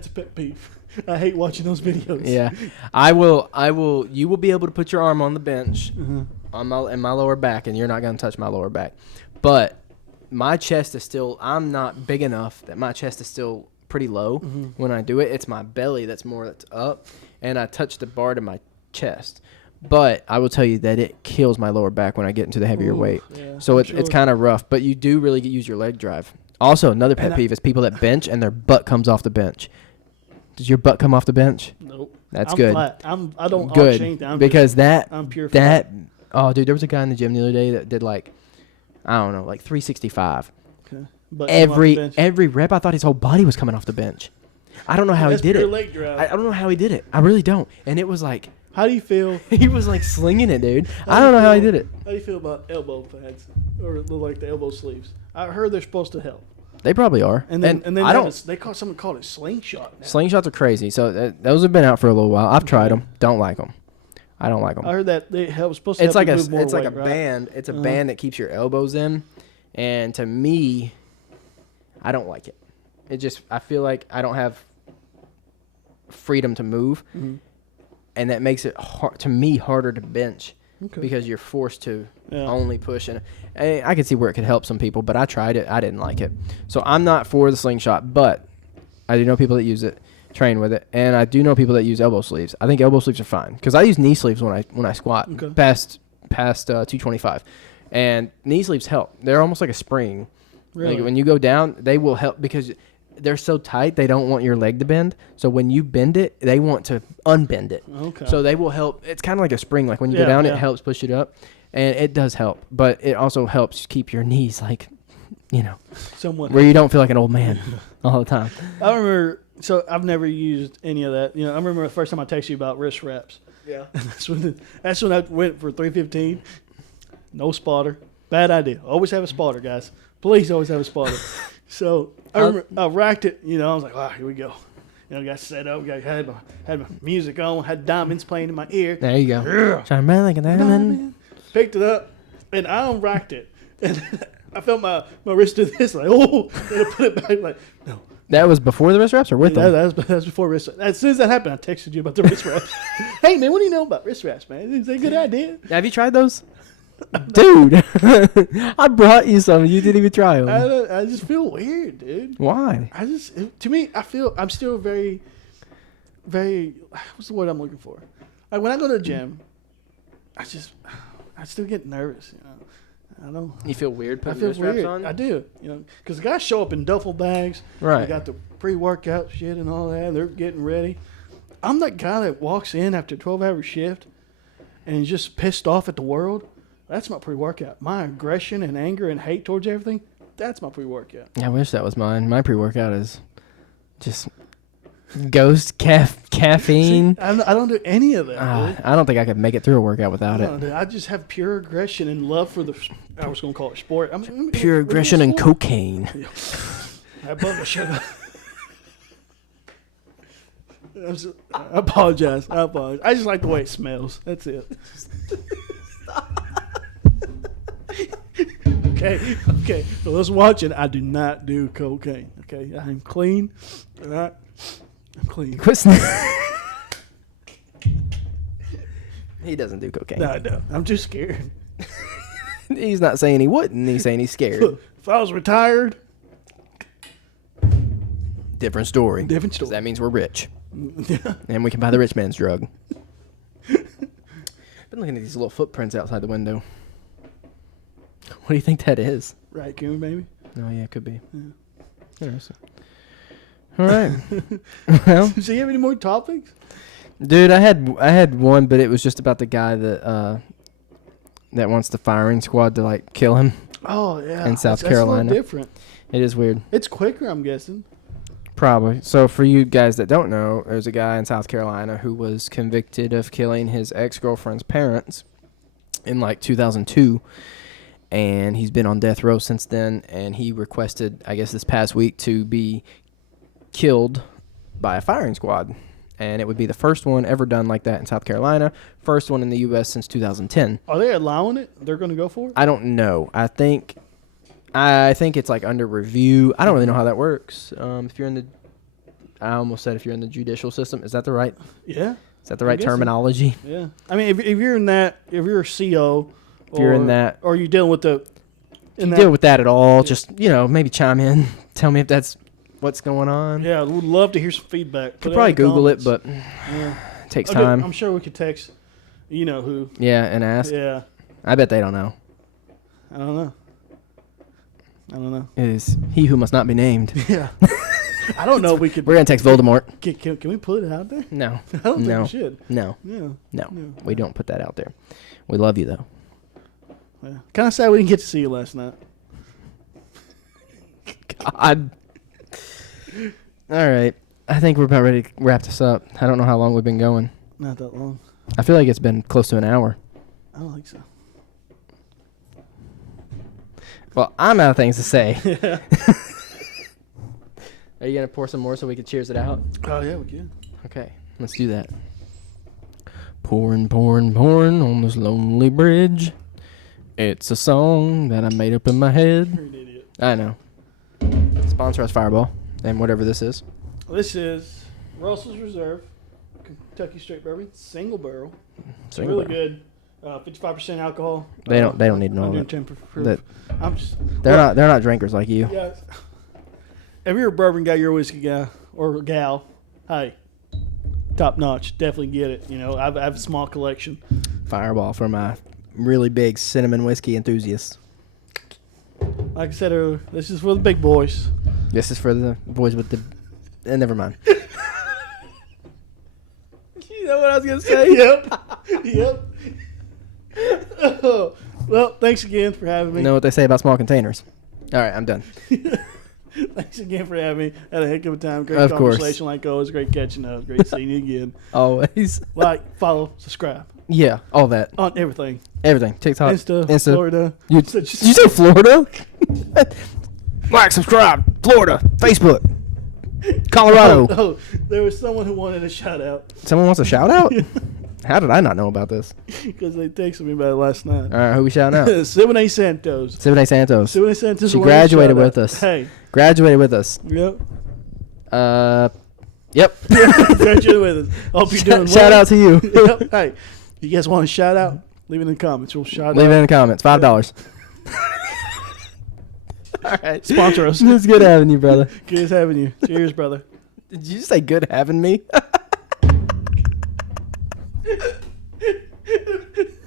a pet peeve. I hate watching those videos. Yeah, I will. You will be able to put your arm on the bench in my lower back, and you're not going to touch my lower back. But my chest is still. I'm not big enough that my chest is still pretty low when I do it. It's my belly that's up, and I touch the bar to my chest. But I will tell you that it kills my lower back when I get into the heavier weight. Yeah, so it's kind of rough. But you do really use your leg drive. Also, another pet peeve is people that bench and their butt comes off the bench. Does your butt come off the bench? Nope. That's I'm good. Flat. I don't good anything. I'm pure flat. Oh, dude, there was a guy in the gym the other day that did like 365. Okay. But every rep, I thought his whole body was coming off the bench. I don't know how he did it. Leg drive. I don't know how he did it. I really don't. And it was like, how do you feel? He was like slinging it, dude. I don't know how he did it. How do you feel about elbow pads or like the elbow sleeves? I heard they're supposed to help. They probably are. And then they call someone called it slingshot. Now. Slingshots are crazy. So those have been out for a little while. I've tried them. Don't like them. I don't like them. I heard that they help. Supposed to. Help It's like a band. It's a band that keeps your elbows in, and to me, I don't like it. I feel like I don't have freedom to move, and that makes it harder to bench. Okay. Because you're forced to only push. And I can see where it could help some people, but I tried it. I didn't like it. So I'm not for the slingshot, but I do know people that use it, train with it, and I do know people that use elbow sleeves. I think elbow sleeves are fine because I use knee sleeves when I squat past 225, and knee sleeves help. They're almost like a spring. Really? Like when you go down, they will help because they're so tight, they don't want your leg to bend. So when you bend it, they want to unbend it. Okay. So they will help. It's kind of like a spring. Like when you go down, it helps push it up. And it does help. But it also helps keep your knees like, somewhat where you don't feel like an old man all the time. I remember, so I've never used any of that. I remember the first time I texted you about wrist wraps. Yeah. that's when I went for 315. No spotter. Bad idea. Always have a spotter, guys. Please always have a spotter. So I remember I racked it, I was like, here we go. Got set up, had my music on, had diamonds playing in my ear. There you go. Shine bright like a diamond. Picked it up, and I unracked it. And I felt my wrist do this, like, oh, and I put it back, like, no. That was before the wrist wraps or with them? That was before wrist wraps. As soon as that happened, I texted you about the wrist wraps. Hey, man, what do you know about wrist wraps, man? Is that a good idea? Have you tried those? Dude, I brought you some. You didn't even try them. I just feel weird, dude. Why? To me, I feel I'm still very, very. What's the word I'm looking for? Like when I go to the gym, I still get nervous. I don't. You feel weird putting wrist wraps on? I do. Because the guys show up in duffel bags. Right. They got the pre-workout shit and all that. They're getting ready. I'm that guy that walks in after a 12-hour shift and is just pissed off at the world. That's my pre-workout. My aggression and anger and hate towards everything, that's my pre-workout. I wish that was mine. My pre-workout is just ghost caffeine. See, I don't do any of that. I don't think I could make it through a workout without it. Dude, I just have pure aggression and love for I was going to call it sport. Pure aggression and cocaine. I bummed the shit up. I apologize. I just like the way it smells. That's it. Okay. So let's watch it. I do not do cocaine. Okay, I'm clean. All right, I'm clean. He doesn't do cocaine. No, I don't. I'm just scared. He's not saying he wouldn't. He's saying he's scared. If I was retired, different story. Different story. That means we're rich. Yeah. And we can buy the rich man's drug. Been looking at these little footprints outside the window. What do you think that is? Raccoon, maybe? Oh, yeah, it could be. Yeah. Interesting. All right. Well, do you have any more topics? Dude, I had one, but it was just about the guy that wants the firing squad to like kill him. Oh yeah, in South Carolina. That's a little different. It is weird. It's quicker, I'm guessing. Probably. So for you guys that don't know, there's a guy in South Carolina who was convicted of killing his ex-girlfriend's parents in like 2002. And he's been on death row since then. And he requested, I guess this past week, to be killed by a firing squad. and it would be the first one ever done like that in South Carolina. First one in the U.S. since 2010. Are they allowing it? They're going to go for it? I don't know. I think it's like under review. I don't really know how that works. If you're in the, I almost said if you're in the judicial system, is that the right? Yeah. Is that the right terminology? Yeah. I mean, if you're in that, if you're a CO, If you're in that, or you're dealing with the, if you deal with that at all, just maybe chime in, tell me if that's what's going on. Yeah, we'd love to hear some feedback. Could probably Google it, but yeah. It takes time. I'm sure we could text, you know who. Yeah, and ask. Yeah. I bet they don't know. I don't know. It is he who must not be named. Yeah. I don't know if we could. We're gonna text Voldemort. Can we put it out there? No. I don't think we should. No. Yeah. No. We don't put that out there. We love you though. Yeah. Kind of sad we didn't get to see you last night. God. All right. I think we're about ready to wrap this up. I don't know how long we've been going. Not that long. I feel like it's been close to an hour. I don't think so. Well, I'm out of things to say. Yeah. Are you going to pour some more so we can cheers it out? Oh, yeah, we can. Okay, let's do that. Pouring, pouring, pouring on this lonely bridge. It's a song that I made up in my head. You're an idiot. I know. Sponsor us, Fireball, and whatever this is. This is Russell's Reserve, Kentucky Straight Bourbon, single barrel. Single really barrel. good. 55% alcohol. They don't need to know that. 110 proof. I'm just. They're not drinkers like you. Yeah. If you're a bourbon guy, you're a whiskey guy or a gal. Hey, top notch. Definitely get it. You know, I have a small collection. Fireball for my really big cinnamon whiskey enthusiasts. Like I said earlier, this is for the big boys. This is for the boys with the. Never mind. You know what I was gonna say? Yep. Well, thanks again for having me. You know what they say about small containers. All right, I'm done. Thanks again for having me. Had a heck of a time. Great Of course. conversation like always. Great catching up. Great seeing you again. Always. Like, follow, subscribe. Yeah, all that. On everything. Everything. TikTok. Insta. Florida. Did you say Florida? Like, subscribe. Florida. Facebook. Colorado. Oh, there was someone who wanted a shout out. Someone wants a shout out? How did I not know about this? Because they texted me about it last night. All right, who we shouting out? Siboney Santos. Siboney Santos. Siboney Santos. She graduated with us. Hey. Graduated with us. Yep. Yep. Graduated with us. Hope you're doing well. Shout out to you. Yep. Hey, you guys want a shout out? Leave it in the comments. We'll shout Leave out. it in the comments. $5. All right. Sponsor us. It's good having you, brother. Good having you. Cheers, brother. Did you just say good having me?